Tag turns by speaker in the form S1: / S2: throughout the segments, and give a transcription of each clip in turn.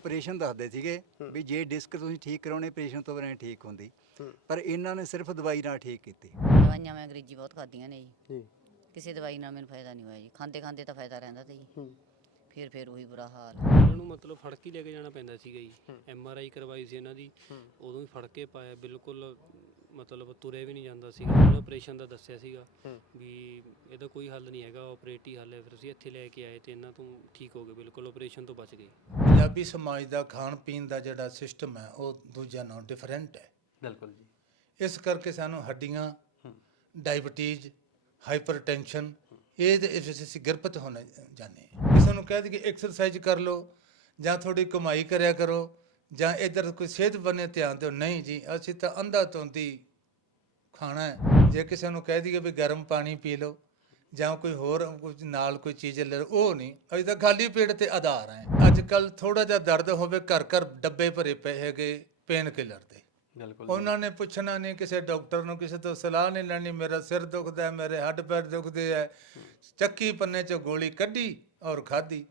S1: Operation ਦੱਸਦੇ ਸੀਗੇ ਵੀ ਜੇ ਡਿਸਕ ਤੁਸੀਂ ਠੀਕ ਕਰਾਉਣੇ ਆਪਰੇਸ਼ਨ ਤੋਂ ਬਿਨਾਂ ਠੀਕ ਹੁੰਦੀ, ਪਰ ਇਹਨਾਂ ਨੇ ਸਿਰਫ ਦਵਾਈ ਨਾਲ ਠੀਕ ਕੀਤੀ।
S2: ਦਵਾਈਆਂ ਮੈਂ ਅੰਗਰੇਜ਼ੀ ਬਹੁਤ ਖਾਧੀਆਂ ਨੇ ਜੀ, ਕਿਸੇ ਦਵਾਈ ਨਾਲ ਮੈਨੂੰ ਫਾਇਦਾ ਨਹੀਂ ਹੋਇਆ ਜੀ। ਖਾਂਦੇ ਖਾਂਦੇ ਤਾਂ ਫਾਇਦਾ ਰਹਿੰਦਾ ਤਾ ਜੀ, ਫਿਰ ਉਹੀ ਬੁਰਾ ਹਾਲ।
S3: ਇਹਨਾਂ ਨੂੰ ਮਤਲਬ ਫੜ ਕੇ ਲੈ ਕੇ ਜਾਣਾ ਪੈਂਦਾ ਸੀਗਾ ਜੀ। MRI ਕਰਵਾਈ ਸੀ ਇਹਨਾਂ ਦੀ, ਉਦੋਂ ਹੀ ਫੜ ਕੇ ਪਾਇਆ, ਬਿਲਕੁਲ ਮਤਲਬ ਤੁਰਿਆ ਵੀ ਨਹੀਂ ਜਾਂਦਾ ਸੀਗਾ। ਉਹਨੇ ਆਪਰੇਸ਼ਨ ਦਾ ਦੱਸਿਆ ਸੀਗਾ ਵੀ ਇਹਦਾ ਕੋਈ ਹੱਲ ਨਹੀਂ ਹੈਗਾ, ਆਪਰੇਟ ਹੀ ਹੱਲ ਹੈ। ਫਿਰ ਅਸੀਂ ਇੱਥੇ ਲੈ ਕੇ ਆਏ ਤੇ ਇਹਨਾਂ ਤੋਂ ਠੀਕ ਹੋ ਗਏ, ਬਿਲਕੁਲ ਆਪਰੇਸ਼ਨ ਤੋਂ ਬਚ ਗਏ।
S4: ਪੰਜਾਬੀ ਸਮਾਜ ਦਾ ਖਾਣ ਪੀਣ ਦਾ ਜਿਹੜਾ ਸਿਸਟਮ ਹੈ ਉਹ ਦੂਜਿਆਂ ਨਾਲੋਂ ਡਿਫਰੈਂਟ ਹੈ।
S5: ਬਿਲਕੁਲ ਜੀ।
S4: ਇਸ ਕਰਕੇ ਸਾਨੂੰ ਹੱਡੀਆਂ, ਡਾਇਬਟੀਜ਼, ਹਾਈਪਰਟੈਂਸ਼ਨ ਇਹਦੇ ਵਿੱਚ ਅਸੀਂ ਗਿਰਫਤ ਹੋਣੇ ਜਾਂਦੇ ਹਾਂ। ਕਿਸੇ ਨੂੰ ਕਹਿ ਦਈਏ ਐਕਸਰਸਾਈਜ਼ ਕਰ ਲਓ ਜਾਂ ਥੋੜੀ ਕਮਾਈ ਕਰਿਆ ਕਰੋ ਜਾਂ ਇੱਧਰ ਕੋਈ ਸਿਹਤ ਬੰਨੇ ਧਿਆਨ ਦਿਓ, ਨਹੀਂ ਜੀ ਅਸੀਂ ਤਾਂ ਅੰਧਾ ਧੁੰਦੀ ਖਾਣਾ ਹੈ। ਜੇ ਕਿਸੇ ਨੂੰ ਕਹਿ ਦਈਏ ਵੀ ਗਰਮ ਪਾਣੀ ਪੀ ਲਓ ਜਾਂ ਕੋਈ ਹੋਰ ਕੁਝ ਨਾਲ ਕੋਈ ਚੀਜ਼ ਲੈ ਲਓ, ਉਹ ਨਹੀਂ। ਅਸੀਂ ਤਾਂ ਖਾਲੀ ਪੇਟ ਤੇ ਆਧਾਰ ਹੈ। ਅੱਜ ਕੱਲ੍ਹ ਥੋੜਾ ਜਿਹਾ ਦਰਦ ਹੋਵੇ ਘਰ ਘਰ ਡੱਬੇ ਭਰੇ ਪਏ ਹੈਗੇ ਪੇਨ ਕਿਲਰ ਦੇ।
S5: ਬਿਲਕੁਲ
S4: ਉਹਨਾਂ ਨੇ ਪੁੱਛਣਾ ਨਹੀਂ ਕਿਸੇ ਡਾਕਟਰ ਨੂੰ, ਕਿਸੇ ਤੋਂ ਸਲਾਹ ਨਹੀਂ ਲੈਣੀ। ਮੇਰਾ ਸਿਰ ਦੁਖਦਾ ਹੈ, ਮੇਰੇ ਹੱਡ ਪੈਰ ਦੁਖਦੇ ਹੈ, ਚੱਕੀ ਪੰਨੇ 'ਚੋਂ ਗੋਲੀ ਕੱਢੀ ਔਰ ਖਾਧੀ।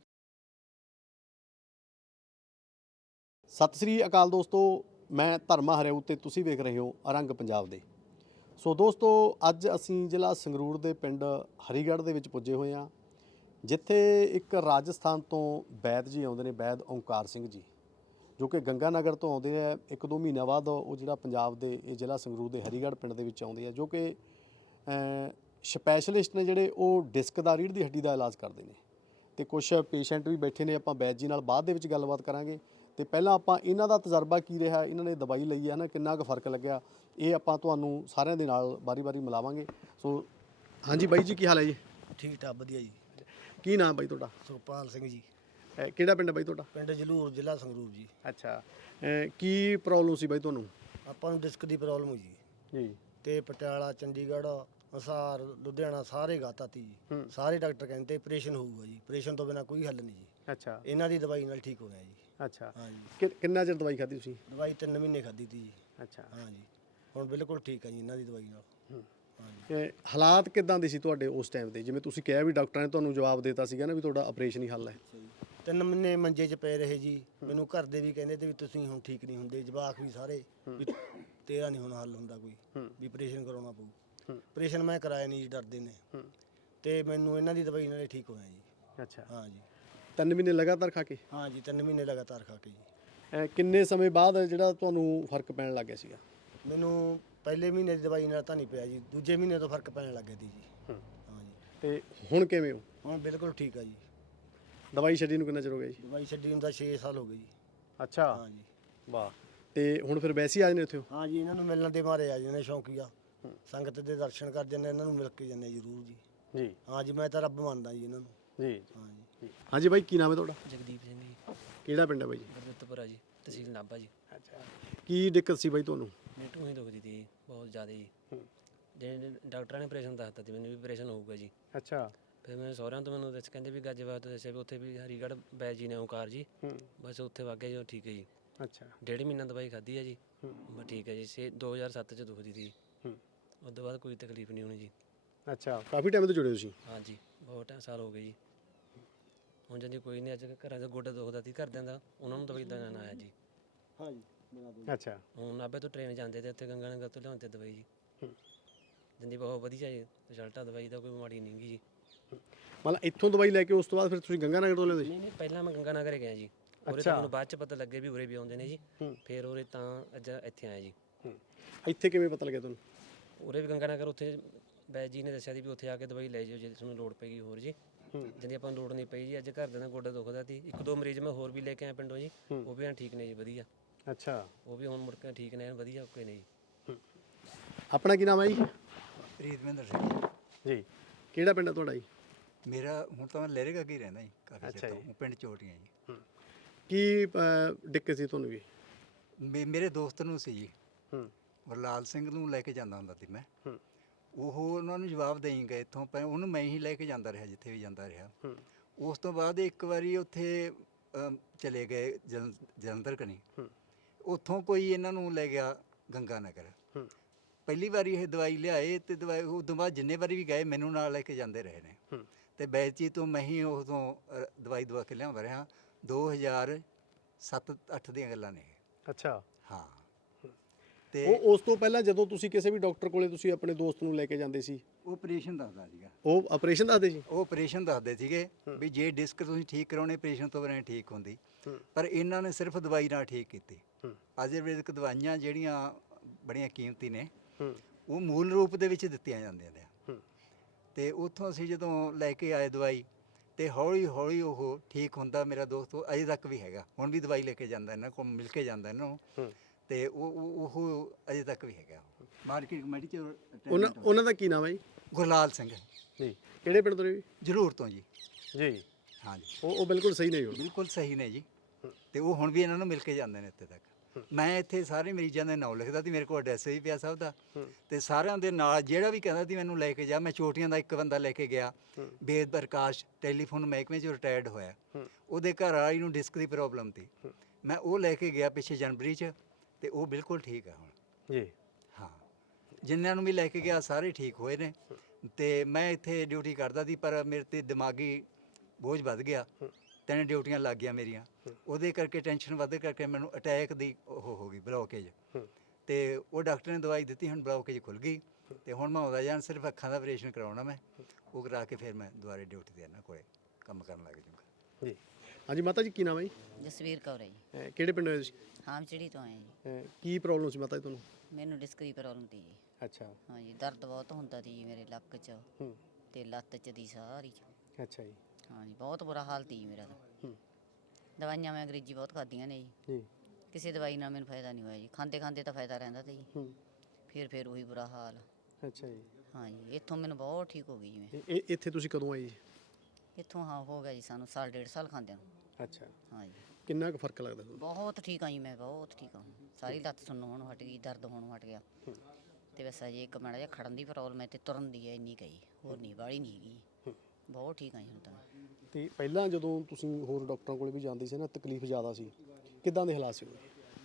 S5: ਸਤਿ ਸ੍ਰੀ ਅਕਾਲ ਦੋਸਤੋ, ਮੈਂ ਧਰਮਾ ਹਰਿਆਊ ਤੇ ਤੁਸੀਂ ਵੇਖ ਰਹੇ ਹੋ ਅਰੰਗ ਪੰਜਾਬ ਦੇ। ਸੋ ਦੋਸਤੋ, ਅੱਜ ਅਸੀਂ ਜ਼ਿਲ੍ਹਾ ਸੰਗਰੂਰ ਦੇ ਪਿੰਡ ਹਰੀਗੜ੍ਹ ਦੇ ਵਿੱਚ ਪੁੱਜੇ ਹੋਏ ਹਾਂ, ਜਿੱਥੇ ਇੱਕ ਰਾਜਸਥਾਨ ਤੋਂ ਵੈਦ ਜੀ ਆਉਂਦੇ ਨੇ, ਵੈਦ ਓਂਕਾਰ ਸਿੰਘ ਜੀ, ਜੋ ਕਿ ਗੰਗਾ ਨਗਰ ਤੋਂ ਆਉਂਦੇ ਆ। 1-2 ਮਹੀਨਿਆਂ ਬਾਅਦ ਉਹ ਜਿਹੜਾ ਪੰਜਾਬ ਦੇ ਇਹ ਜ਼ਿਲ੍ਹਾ ਸੰਗਰੂਰ ਦੇ ਹਰੀਗੜ੍ਹ ਪਿੰਡ ਦੇ ਵਿੱਚ ਆਉਂਦੇ ਆ, ਜੋ ਕਿ ਸਪੈਸ਼ਲਿਸਟ ਨੇ ਜਿਹੜੇ ਉਹ ਡਿਸਕ ਦਾ, ਰੀੜ੍ਹ ਦੀ ਹੱਡੀ ਦਾ ਇਲਾਜ ਕਰਦੇ ਨੇ। ਤੇ ਕੁਝ ਪੇਸ਼ੈਂਟ ਵੀ ਬੈਠੇ ਨੇ, ਆਪਾਂ ਵੈਦ ਜੀ ਨਾਲ ਬਾਅਦ ਦੇ ਵਿੱਚ ਗੱਲਬਾਤ ਕਰਾਂਗੇ। ਤੇ ਪਹਿਲਾਂ ਆਪਾਂ ਇਹਨਾਂ ਦਾ ਤਜਰਬਾ ਕੀ ਰਿਹਾ, ਇਹਨਾਂ ਨੇ ਦਵਾਈ ਲਈ ਹੈ ਨਾ, ਕਿੰਨਾ ਕੁ ਫਰਕ ਲੱਗਿਆ, ਇਹ ਆਪਾਂ ਤੁਹਾਨੂੰ ਸਾਰਿਆਂ ਦੇ ਨਾਲ ਵਾਰੀ-ਵਾਰੀ ਮਿਲਾਵਾਂਗੇ। ਸੋ ਹਾਂਜੀ ਬਾਈ ਜੀ, ਕੀ ਹਾਲ ਹੈ ਜੀ?
S6: ਠੀਕ ਠਾਕ, ਵਧੀਆ ਜੀ।
S5: ਕੀ ਨਾਮ ਬਾਈ ਤੁਹਾਡਾ?
S6: ਸੁਖਪਾਲ ਸਿੰਘ ਜੀ,
S5: ਕਿਹੜਾ ਪਿੰਡ ਹੈ ਬਾਈ ਤੁਹਾਡਾ?
S6: ਪਿੰਡ ਜਲੂਰ, ਜ਼ਿਲ੍ਹਾ ਸੰਗਰੂਰ ਜੀ।
S5: ਅੱਛਾ, ਕੀ ਪ੍ਰੋਬਲਮ ਸੀ ਬਾਈ ਤੁਹਾਨੂੰ?
S6: ਆਪਾਂ ਨੂੰ ਡਿਸਕ ਦੀ ਪ੍ਰੋਬਲਮ ਹੋਈ
S5: ਜੀ।
S6: ਤੇ ਪਟਿਆਲਾ, ਚੰਡੀਗੜ੍ਹ, ਹਿਸਾਰ, ਲੁਧਿਆਣਾ ਸਾਰੇ ਗਾਤਾਤੀ ਜੀ। ਸਾਰੇ ਡਾਕਟਰ ਕਹਿੰਦੇ ਆਪਰੇਸ਼ਨ ਹੋਊਗਾ ਜੀ, ਆਪਰੇਸ਼ਨ ਤੋਂ ਬਿਨਾਂ ਕੋਈ ਹੱਲ ਨਹੀਂ ਜੀ।
S5: ਅੱਛਾ,
S6: ਇਹਨਾਂ ਦੀ ਦਵਾਈ ਨਾਲ ਠੀਕ ਹੋਇਆ ਜੀ।
S5: ਅੱਛਾ,
S6: ਹਾਂ ਜੀ।
S5: ਕਿੰਨਾ ਚਿਰ ਦਵਾਈ ਖਾਧੀ ਤੁਸੀਂ?
S6: ਦਵਾਈ 3 ਮਹੀਨੇ ਖਾਧੀ ਤੀ ਜੀ।
S5: ਅੱਛਾ,
S6: ਹਾਂ ਜੀ, ਹੁਣ ਬਿਲਕੁਲ ਠੀਕ ਹੈ ਜੀ ਇਹਨਾਂ ਦੀ ਦਵਾਈ ਨਾਲ। ਹਾਂ ਜੀ।
S5: ਹਾਲਾਤ ਕਿੱਦਾਂ ਦੇ ਸੀ ਤੁਹਾਡੇ ਉਸ ਟਾਈਮ ਤੇ? ਜਿਵੇਂ ਤੁਸੀਂ ਕਿਹਾ ਵੀ ਡਾਕਟਰਾਂ ਨੇ ਤੁਹਾਨੂੰ ਜਵਾਬ ਦਿੱਤਾ ਸੀਗਾ ਨਾ ਵੀ ਤੁਹਾਡਾ ਆਪਰੇਸ਼ਨ ਹੀ ਹੱਲ ਹੈ।
S6: 3 ਮਹੀਨੇ ਮੰਜੇ 'ਚ ਪਏ ਰਹੇ ਜੀ। ਮੈਨੂੰ ਘਰ ਦੇ ਵੀ ਕਹਿੰਦੇ ਤੇ ਵੀ ਤੁਸੀਂ ਹੁਣ ਠੀਕ ਨਹੀਂ ਹੁੰਦੇ, ਜਵਾਕ ਵੀ ਸਾਰੇ ਵੀ ਤੇਰਾ ਨਹੀਂ ਹੁਣ ਹੱਲ ਹੁੰਦਾ ਕੋਈ, ਵੀ ਆਪਰੇਸ਼ਨ ਕਰਾਉਣਾ ਪਊ। ਆਪਰੇਸ਼ਨ ਮੈਂ ਕਰਾਇਆ ਨਹੀਂ ਜੀ, ਡਰਦੇ ਨੇ। ਤੇ ਮੈਨੂੰ ਇਹਨਾਂ ਦੀ ਦਵਾਈ ਨਾਲ ਠੀਕ ਹੋਇਆ ਜੀ।
S5: ਅੱਛਾ,
S6: ਹਾਂ ਜੀ।
S5: 3 ਮਹੀਨੇ ਲਗਾਤਾਰ ਖਾ ਕੇ?
S6: ਹਾਂ ਜੀ, 3 ਮਹੀਨੇ ਲਗਾਤਾਰ ਖਾ ਕੇ ਜੀ।
S5: ਕਿੰਨੇ ਸਮੇਂ ਬਾਅਦ ਜਿਹੜਾ ਤੁਹਾਨੂੰ ਫਰਕ ਪੈਣ ਲੱਗ ਗਿਆ ਸੀਗਾ?
S6: ਮੈਨੂੰ ਪਹਿਲੇ ਮਹੀਨੇ ਦੀ ਦਵਾਈ ਨਾਲ ਤਾਂ ਨਹੀਂ ਪਿਆ ਜੀ, ਦੂਜੇ ਮਹੀਨੇ ਤੋਂ ਫਰਕ ਪੈਣ ਲੱਗ ਗਿਆ ਸੀ ਜੀ। ਹਾਂ ਜੀ।
S5: ਤੇ ਹੁਣ ਕਿਵੇਂ ਹੋ?
S6: ਹੁਣ ਬਿਲਕੁਲ ਠੀਕ ਆ ਜੀ।
S5: ਦਵਾਈ ਛੱਡੀ ਨੂੰ ਕਿੰਨਾ ਚਿਰ ਹੋ ਗਿਆ ਜੀ?
S6: ਦਵਾਈ ਛੱਡੀ ਨੂੰ ਤਾਂ 6 ਸਾਲ ਹੋ ਗਏ ਜੀ।
S5: ਅੱਛਾ,
S6: ਹਾਂ ਜੀ।
S5: ਵਾਹ। ਤੇ ਹੁਣ ਫਿਰ ਵੈਸੇ ਹੀ ਆ ਜਾਂਦੇ ਉੱਥੇ?
S6: ਹਾਂ ਜੀ, ਇਹਨਾਂ ਨੂੰ ਮਿਲਣ ਦੇ ਮਾਰੇ ਆ ਜਾਂਦੇ, ਸ਼ੌਂਕੀਆ ਸੰਗਤ ਦੇ ਦਰਸ਼ਨ ਕਰ ਜਾਂਦੇ, ਇਹਨਾਂ ਨੂੰ ਮਿਲ ਕੇ ਜਾਂਦੇ ਜ਼ਰੂਰ ਜੀ।
S5: ਜੀ।
S6: ਹਾਂ ਜੀ, ਮੈਂ ਤਾਂ ਰੱਬ ਮੰਨਦਾ ਜੀ ਇਹਨਾਂ ਨੂੰ।
S5: ਜੀ।
S6: ਹਾਂ ਜੀ।
S5: ਹਾਂਜੀ ਬਾਈ, ਕੀ ਨਾਮ ਹੈ ਤੁਹਾਡਾ?
S7: ਜਗਦੀਪ ਸਿੰਘ ਜੀ,
S5: ਕਿਹੜਾ ਪਿੰਡ ਹੈ ਬਾਈ ਜੀ?
S7: ਗੁਰਦਿੱਤਪੁਰਾ ਜੀ, ਤਹਿਸੀਲ ਨਾਭਾ ਜੀ।
S5: ਅੱਛਾ, ਕੀ ਦਿੱਕਤ ਸੀ ਬਾਈ ਤੁਹਾਨੂੰ?
S7: ਮੈਨੂੰ ਟੂਹੀ ਦੁਖਦੀ ਤੀ ਬਹੁਤ ਜ਼ਿਆਦਾ ਜੀ। ਜੇ ਡਾਕਟਰਾਂ ਨੇ ਆਪਰੇਸ਼ਨ ਦੱਸਤਾ ਸੀ ਮੈਨੂੰ ਵੀ ਆਪਰੇਸ਼ਨ ਹੋਊਗਾ ਜੀ।
S5: ਅੱਛਾ।
S7: ਫਿਰ ਮੇਰੇ ਸਹੁਰਿਆਂ ਤੋਂ ਮੈਨੂੰ ਕਹਿੰਦੇ ਵੀ ਗੱਜਬਾਤ ਤੋਂ ਦੱਸਿਆ ਵੀ ਉੱਥੇ ਵੀ ਹਰੀਗੜ੍ਹ ਵੈਦ ਜੀ ਨੇ ਓਂਕਾਰ ਜੀ, ਬਸ ਉੱਥੇ ਵਗ ਗਏ ਜੀ, ਉਹ ਠੀਕ ਹੈ ਜੀ।
S5: ਅੱਛਾ,
S7: 1.5 ਮਹੀਨਾ ਦਵਾਈ ਖਾਧੀ ਹੈ ਜੀ, ਬਸ ਠੀਕ ਹੈ ਜੀ। 2007 'ਚ ਦੁਖਦੀ ਸੀ, ਉਸ ਤੋਂ ਬਾਅਦ ਕੋਈ ਤਕਲੀਫ ਨਹੀਂ ਹੋਣੀ ਜੀ।
S5: ਅੱਛਾ, ਕਾਫੀ ਟਾਈਮ ਤੋਂ ਜੁੜੇ ਹੋ ਤੁਸੀਂ?
S7: ਹਾਂਜੀ, ਬਹੁਤ ਸਾਲ ਹੋ ਗਏ ਜੀ। ਹੁਣ ਜਾਂਦੀ ਕੋਈ ਨਹੀਂ, ਅੱਜ ਘਰਾਂ ਦਾ ਗੋਡਾ ਦੁਖਦਾ ਸੀ ਘਰਦਿਆਂ ਦਾ, ਉਹਨਾਂ ਨੂੰ ਦਵਾਈ ਦੇਣ ਆਇਆ ਜੀ।
S6: ਹਾਂ ਜੀ।
S5: ਅੱਛਾ।
S7: ਹੁਣ ਨਾਭੇ ਤੋਂ ਟ੍ਰੇਨ ਜਾਂਦੇ ਤੇ ਉੱਥੇ ਗੰਗਾ ਨਗਰ ਤੋਂ ਲਿਆਉਂਦੇ ਦਵਾਈ ਜੀ। ਜਾਂਦੀ ਬਹੁਤ ਵਧੀਆ ਜੀ, ਰਿਜ਼ਲਟ ਆ ਦਵਾਈ ਦਾ, ਕੋਈ ਬਿਮਾਰੀ ਨਹੀਂ ਗੀ ਜੀ।
S5: ਮਤਲਬ ਇੱਥੋਂ ਦਵਾਈ ਲੈ ਕੇ ਉਸ ਤੋਂ ਬਾਅਦ ਫਿਰ ਤੁਸੀਂ ਗੰਗਾ ਨਗਰ ਤੋਂ ਲਿਆਉਂਦੇ?
S7: ਨਹੀਂ, ਪਹਿਲਾਂ ਮੈਂ ਗੰਗਾ ਨਗਰ ਗਿਆ ਜੀ। ਉਰੇ ਤਾਂ ਮੈਨੂੰ ਬਾਅਦ 'ਚ ਪਤਾ ਲੱਗੇ ਵੀ ਉਰੇ ਵੀ ਆਉਂਦੇ ਨੇ ਜੀ। ਫਿਰ ਉਰੇ ਤਾਂ ਅੱਜ ਇੱਥੇ ਆਏ ਜੀ।
S5: ਇੱਥੇ ਕਿਵੇਂ ਪਤਾ ਲੱਗਿਆ ਤੁਹਾਨੂੰ?
S7: ਉਰੇ ਵੀ ਗੰਗਾ ਨਗਰ, ਉੱਥੇ ਵੈਦ ਜੀ ਨੇ ਦੱਸਿਆ ਸੀ ਵੀ ਉੱਥੇ ਆ ਕੇ ਦਵਾਈ ਲੈ ਜਾਓ ਜੇ ਤੁਹਾਨੂੰ ਲੋੜ ਪਏਗੀ ਹੋਰ ਜੀ। ਜਾਂਦੀ ਆਪਾਂ ਨੂੰ ਲੋੜ ਨਹੀਂ ਪਈ ਜੀ। ਅੱਜ ਘਰਦਿਆਂ ਦਾ ਗੋਡਾ ਦੁਖਦਾ ਸੀ, 1-2 ਮਰੀਜ਼ ਮੈਂ ਹੋਰ ਵੀ ਲੈ ਕੇ ਆਇਆ ਪਿੰਡੋਂ ਜੀ, ਉਹ ਵੀ ਠੀਕ ਨੇ ਜੀ, ਵਧੀਆ।
S5: ਅੱਛਾ, ਉਹ
S7: ਵੀ ਹੁਣ ਮੁੜ ਕੇ ਠੀਕ ਨੇ, ਵਧੀਆ ਓਕੇ ਨੇ ਜੀ।
S5: ਆਪਣਾ ਕੀ ਨਾਮ ਹੈ ਜੀ?
S1: ਪ੍ਰੀਤਮਿੰਦਰ ਸਿੰਘ
S5: ਜੀ। ਕਿਹੜਾ ਪਿੰਡ ਹੈ ਤੁਹਾਡਾ ਜੀ?
S1: ਮੇਰਾ ਹੁਣ ਤਾਂ ਮੈਂ ਲਹਿਰੇ ਅੱਗੇ ਹੀ ਰਹਿੰਦਾ ਜੀ, ਕਾਫੀ ਚਿਰ ਤੋਂ। ਪਿੰਡ ਚੋਟੀਆਂ ਜੀ।
S5: ਕੀ ਦਿੱਕਤ ਸੀ ਤੁਹਾਨੂੰ ਵੀ?
S1: ਮੇਰੇ ਦੋਸਤ ਨੂੰ ਸੀ ਜੀ, ਗੁਰਲਾਲ ਸਿੰਘ ਨੂੰ ਲੈ ਕੇ ਜਾਂਦਾ ਹੁੰਦਾ ਸੀ ਮੈਂ। ਉਹ ਉਹਨਾਂ ਨੂੰ ਜਵਾਬ ਦੇਈ ਗਏ ਇੱਥੋਂ, ਉਹਨੂੰ ਮੈਂ ਹੀ ਲੈ ਕੇ ਜਾਂਦਾ ਰਿਹਾ ਜਿੱਥੇ ਵੀ ਜਾਂਦਾ ਰਿਹਾ। ਉਸ ਤੋਂ ਬਾਅਦ ਇੱਕ ਵਾਰੀ ਉੱਥੇ ਚਲੇ ਗਏ ਜਲੰਧਰ ਕਨੀ, ਉੱਥੋਂ ਕੋਈ ਇਹਨਾਂ ਨੂੰ ਲੈ ਗਿਆ ਗੰਗਾ ਨਗਰ। ਪਹਿਲੀ ਵਾਰੀ ਇਹ ਦਵਾਈ ਲਿਆਏ ਤੇ ਦਵਾਈ ਉਸ ਤੋਂ ਬਾਅਦ ਜਿੰਨੇ ਵਾਰੀ ਵੀ ਗਏ ਮੈਨੂੰ ਨਾਲ ਲੈ ਕੇ ਜਾਂਦੇ ਰਹੇ ਨੇ। ਤੇ ਵੈਦ ਜੀ ਤੋਂ ਮੈਂ ਹੀ ਉਸ ਤੋਂ ਦਵਾਈ ਦਵਾ ਕੇ ਲਿਆਉਂਦਾ ਰਿਹਾ। 7-8 ਦੀਆਂ ਗੱਲਾਂ ਨੇ ਇਹ।
S5: ਅੱਛਾ।
S1: ਹਾਂ ਤੇ
S5: ਉਹ ਉਸ ਤੋਂ ਪਹਿਲਾਂ ਜਦੋਂ ਤੁਸੀਂ ਕਿਸੇ ਵੀ ਡਾਕਟਰ ਕੋਲੇ ਤੁਸੀਂ ਆਪਣੇ ਦੋਸਤ ਨੂੰ ਲੈ ਕੇ ਜਾਂਦੇ ਸੀ,
S1: ਉਹ ਆਪਰੇਸ਼ਨ ਦੱਸਦਾ ਸੀਗਾ।
S5: ਉਹ ਆਪਰੇਸ਼ਨ ਦੱਸਦੇ ਸੀ?
S1: ਉਹ ਆਪਰੇਸ਼ਨ ਦੱਸਦੇ ਸੀਗੇ ਵੀ ਜੇ ਡਿਸਕ ਤੁਸੀਂ ਠੀਕ ਕਰਾਉਣੇ ਆਪਰੇਸ਼ਨ ਤੋਂ ਬਿਨਾਂ ਠੀਕ ਹੁੰਦੀ, ਪਰ ਇਹਨਾਂ ਨੇ ਸਿਰਫ ਦਵਾਈ ਨਾਲ ਠੀਕ ਕੀਤੀ। ਆਯੁਰਵੈਦਿਕ ਦਵਾਈਆਂ ਜਿਹੜੀਆਂ ਬੜੀਆਂ ਕੀਮਤੀ ਨੇ, ਉਹ ਮੂਲ ਰੂਪ ਦੇ ਵਿੱਚ ਦਿੱਤੀਆਂ ਜਾਂਦੀਆਂ ਨੇ। ਤੇ ਉੱਥੋਂ ਅਸੀਂ ਜਦੋਂ ਲੈ ਕੇ ਆਏ ਦਵਾਈ, ਤੇ ਹੌਲੀ ਹੌਲੀ ਉਹ ਠੀਕ ਹੁੰਦਾ। ਮੇਰਾ ਦੋਸਤ ਉਹ ਅਜੇ ਤੱਕ ਵੀ ਹੈਗਾ, ਹੁਣ ਵੀ ਦਵਾਈ ਲੈ ਕੇ ਜਾਂਦਾ, ਇਹਨਾਂ ਕੋਲ ਮਿਲ ਕੇ ਜਾਂਦਾ ਇਹਨਾਂ ਨੂੰ, ਤੇ ਉਹ ਅਜੇ ਤੱਕ ਵੀ ਹੈਗਾ। ਮਾਰਕੀਟ ਕਮੇਟੀ ਚ
S5: ਉਹਨਾਂ ਦਾ ਕੀ ਨਾਮ ਹੈ ਜੀ?
S1: ਗੁਰਲਾਲ ਸਿੰਘ
S5: ਜੀ। ਕਿਹੜੇ ਪਿੰਡ ਤੋਂ ਨੇ ਜੀ?
S1: ਜ਼ਰੂਰ ਤੋਂ ਜੀ।
S5: ਜੀ।
S1: ਹਾਂਜੀ,
S5: ਉਹ ਬਿਲਕੁਲ ਸਹੀ ਨਹੀਂ ਹੋ?
S1: ਬਿਲਕੁਲ ਸਹੀ ਨੇ ਜੀ। ਤੇ ਉਹ ਹੁਣ ਵੀ ਇਹਨਾਂ ਨੂੰ ਮਿਲ ਕੇ ਜਾਂਦੇ ਨੇ ਇੱਥੇ ਤੱਕ। ਮੈਂ ਇੱਥੇ ਸਾਰੇ ਮਰੀਜ਼ਾਂ ਦੇ ਨਾਮ ਲਿਖਦਾ ਸੀ, ਮੇਰੇ ਕੋਲ ਐਡਰੈਸ ਵੀ ਪਿਆ ਸਭ ਦਾ, ਤੇ ਸਾਰਿਆਂ ਦੇ ਨਾਲ ਜਿਹੜਾ ਵੀ ਕਹਿੰਦਾ ਸੀ ਮੈਨੂੰ ਲੈ ਕੇ ਜਾ। ਮੈਂ ਚੋਟੀਆਂ ਦਾ ਇੱਕ ਬੰਦਾ ਲੈ ਕੇ ਗਿਆ, ਵੇਦ ਪ੍ਰਕਾਸ਼, ਟੈਲੀਫੋਨ ਮਹਿਕਮੇ 'ਚ ਰਿਟਾਇਰਡ ਹੋਇਆ। ਉਹਦੇ ਘਰ ਵਾਲੀ ਨੂੰ ਡਿਸਕ ਦੀ ਪ੍ਰੋਬਲਮ ਸੀ, ਮੈਂ ਉਹ ਲੈ ਕੇ ਗਿਆ ਪਿੱਛੇ ਜਨਵਰੀ 'ਚ, ਤੇ ਉਹ ਬਿਲਕੁਲ ਠੀਕ ਆ ਹੁਣ
S5: ਜੀ।
S1: ਹਾਂ, ਜਿਨ੍ਹਾਂ ਨੂੰ ਵੀ ਲੈ ਕੇ ਗਿਆ ਸਾਰੇ ਠੀਕ ਹੋਏ ਨੇ। ਤੇ ਮੈਂ ਇੱਥੇ ਡਿਊਟੀ ਕਰਦਾ ਸੀ, ਪਰ ਮੇਰੇ ਤੇ ਦਿਮਾਗੀ ਬੋਝ ਵੱਧ ਗਿਆ, 3 ਡਿਊਟੀਆਂ ਲੱਗ ਗਈਆਂ ਮੇਰੀਆਂ। ਉਹਦੇ ਕਰਕੇ ਟੈਨਸ਼ਨ ਵੱਧ ਕਰਕੇ ਮੈਨੂੰ ਅਟੈਕ ਦੀ ਉਹ ਹੋ ਗਈ, ਬਲੌਕੇਜ। ਤੇ ਉਹ ਡਾਕਟਰ ਨੇ ਦਵਾਈ ਦਿੱਤੀ, ਹੁਣ ਬਲੌਕੇਜ ਖੁੱਲ ਗਈ, ਤੇ ਹੁਣ ਮੈਂ ਆਉਂਦਾ ਜਾਣ ਸਿਰਫ ਅੱਖਾਂ ਦਾ ਆਪਰੇਸ਼ਨ ਕਰਾਉਣਾ ਮੈਂ, ਉਹ ਕਰਾ ਕੇ ਫਿਰ ਮੈਂ ਦੁਬਾਰੇ ਡਿਊਟੀ ਤੇ ਇਹਨਾਂ ਕੋਲੇ ਕੰਮ ਕਰਨ ਲੱਗ ਜਾਊਂਗਾ
S5: ਜੀ। ਹਾਂਜੀ ਮਾਤਾ ਜੀ, ਕੀ ਨਾਮ ਹੈ ਜੀ?
S2: ਜਸਵੀਰ ਕੌਰ ਹੈ ਜੀ।
S5: ਕਿਹੜੇ ਪਿੰਡ ਹੋਏ ਤੁਸੀਂ?
S2: ਹਾਮਚੜੀ ਤੋਂ ਆਏ ਜੀ।
S5: ਕੀ ਪ੍ਰੋਬਲਮ ਸੀ ਮਾਤਾ ਜੀ ਤੁਹਾਨੂੰ?
S2: ਮੈਨੂੰ ਡਿਸਕ ਦੀ ਪ੍ਰੋਬਲਮ ਤੀ ਜੀ।
S5: ਅੱਛਾ।
S2: ਹਾਂਜੀ, ਦਰਦ ਬਹੁਤ ਹੁੰਦਾ ਤੀ ਜੀ ਮੇਰੇ ਲੱਕ 'ਚ ਤੇ ਲੱਤ 'ਚ ਦੀ ਸਾਰੀ 'ਚ।
S5: ਅੱਛਾ ਜੀ।
S2: ਹਾਂਜੀ, ਬਹੁਤ ਬੁਰਾ ਹਾਲ ਤੀ ਜੀ ਮੇਰਾ ਤਾਂ। ਦਵਾਈਆਂ ਮੈਂ ਅੰਗਰੇਜ਼ੀ ਬਹੁਤ ਖਾਧੀਆਂ ਨੇ ਜੀ। ਕਿਸੇ ਦਵਾਈ ਨਾਲ ਮੈਨੂੰ ਫਾਇਦਾ ਨਹੀਂ ਹੋਇਆ ਜੀ। ਖਾਂਦੇ ਖਾਂਦੇ ਤਾਂ ਫਾਇਦਾ ਰਹਿੰਦਾ ਤਾ ਜੀ, ਫਿਰ ਉਹੀ ਬੁਰਾ ਹਾਲ।
S5: ਅੱਛਾ ਜੀ।
S2: ਹਾਂਜੀ, ਇੱਥੋਂ ਮੈਨੂੰ ਬਹੁਤ ਠੀਕ ਹੋ ਗਈ ਜੀ ਮੈਂ।
S5: ਇੱਥੇ ਤੁਸੀਂ ਕਦੋਂ ਆਏ ਜੀ?
S2: ਇੱਥੋਂ ਹਾਂ ਹੋ ਗਿਆ ਜੀ ਸਾਨੂੰ ਸਾਲ 1.5 ਸਾਲ ਖਾਂਦਿਆਂ ਨੂੰ।
S5: ਅੱਛਾ।
S2: ਹਾਂਜੀ,
S5: ਕਿੰਨਾ ਕੁ ਫਰਕ ਲੱਗਦਾ ਤੁਹਾਨੂੰ?
S2: ਬਹੁਤ ਠੀਕ ਆ ਜੀ ਮੈਂ, ਬਹੁਤ ਠੀਕ ਆ। ਸਾਰੀ ਲੱਤ ਸੁੰਨ ਹੋਣੋਂ ਹਟ ਗਈ, ਦਰਦ ਹੋਣੋਂ ਹਟ ਗਿਆ। ਤੇ ਬਸ ਅਜੇ ਇੱਕ ਮਾੜਾ ਜਿਹਾ ਖੜਨ ਦੀ ਪ੍ਰੋਬਲਮ ਹੈ ਤੇ ਤੁਰਨ ਦੀ ਹੈ, ਇੰਨੀ ਕਹੀ, ਹੋਰ ਨਹੀਂ ਬਾਹਲੀ ਨਹੀਂ ਹੈਗੀ। ਬਹੁਤ ਠੀਕ ਆ ਜੀ ਹੁਣ ਤਾਂ।
S5: ਤੇ ਪਹਿਲਾਂ ਜਦੋਂ ਤੁਸੀਂ ਹੋਰ ਡਾਕਟਰਾਂ ਕੋਲ ਵੀ ਜਾਂਦੇ ਸੀ ਨਾ, ਤਕਲੀਫ ਜ਼ਿਆਦਾ ਸੀ, ਕਿੱਦਾਂ ਦੇ ਹਾਲਾਤ ਸੀ ਉਹ?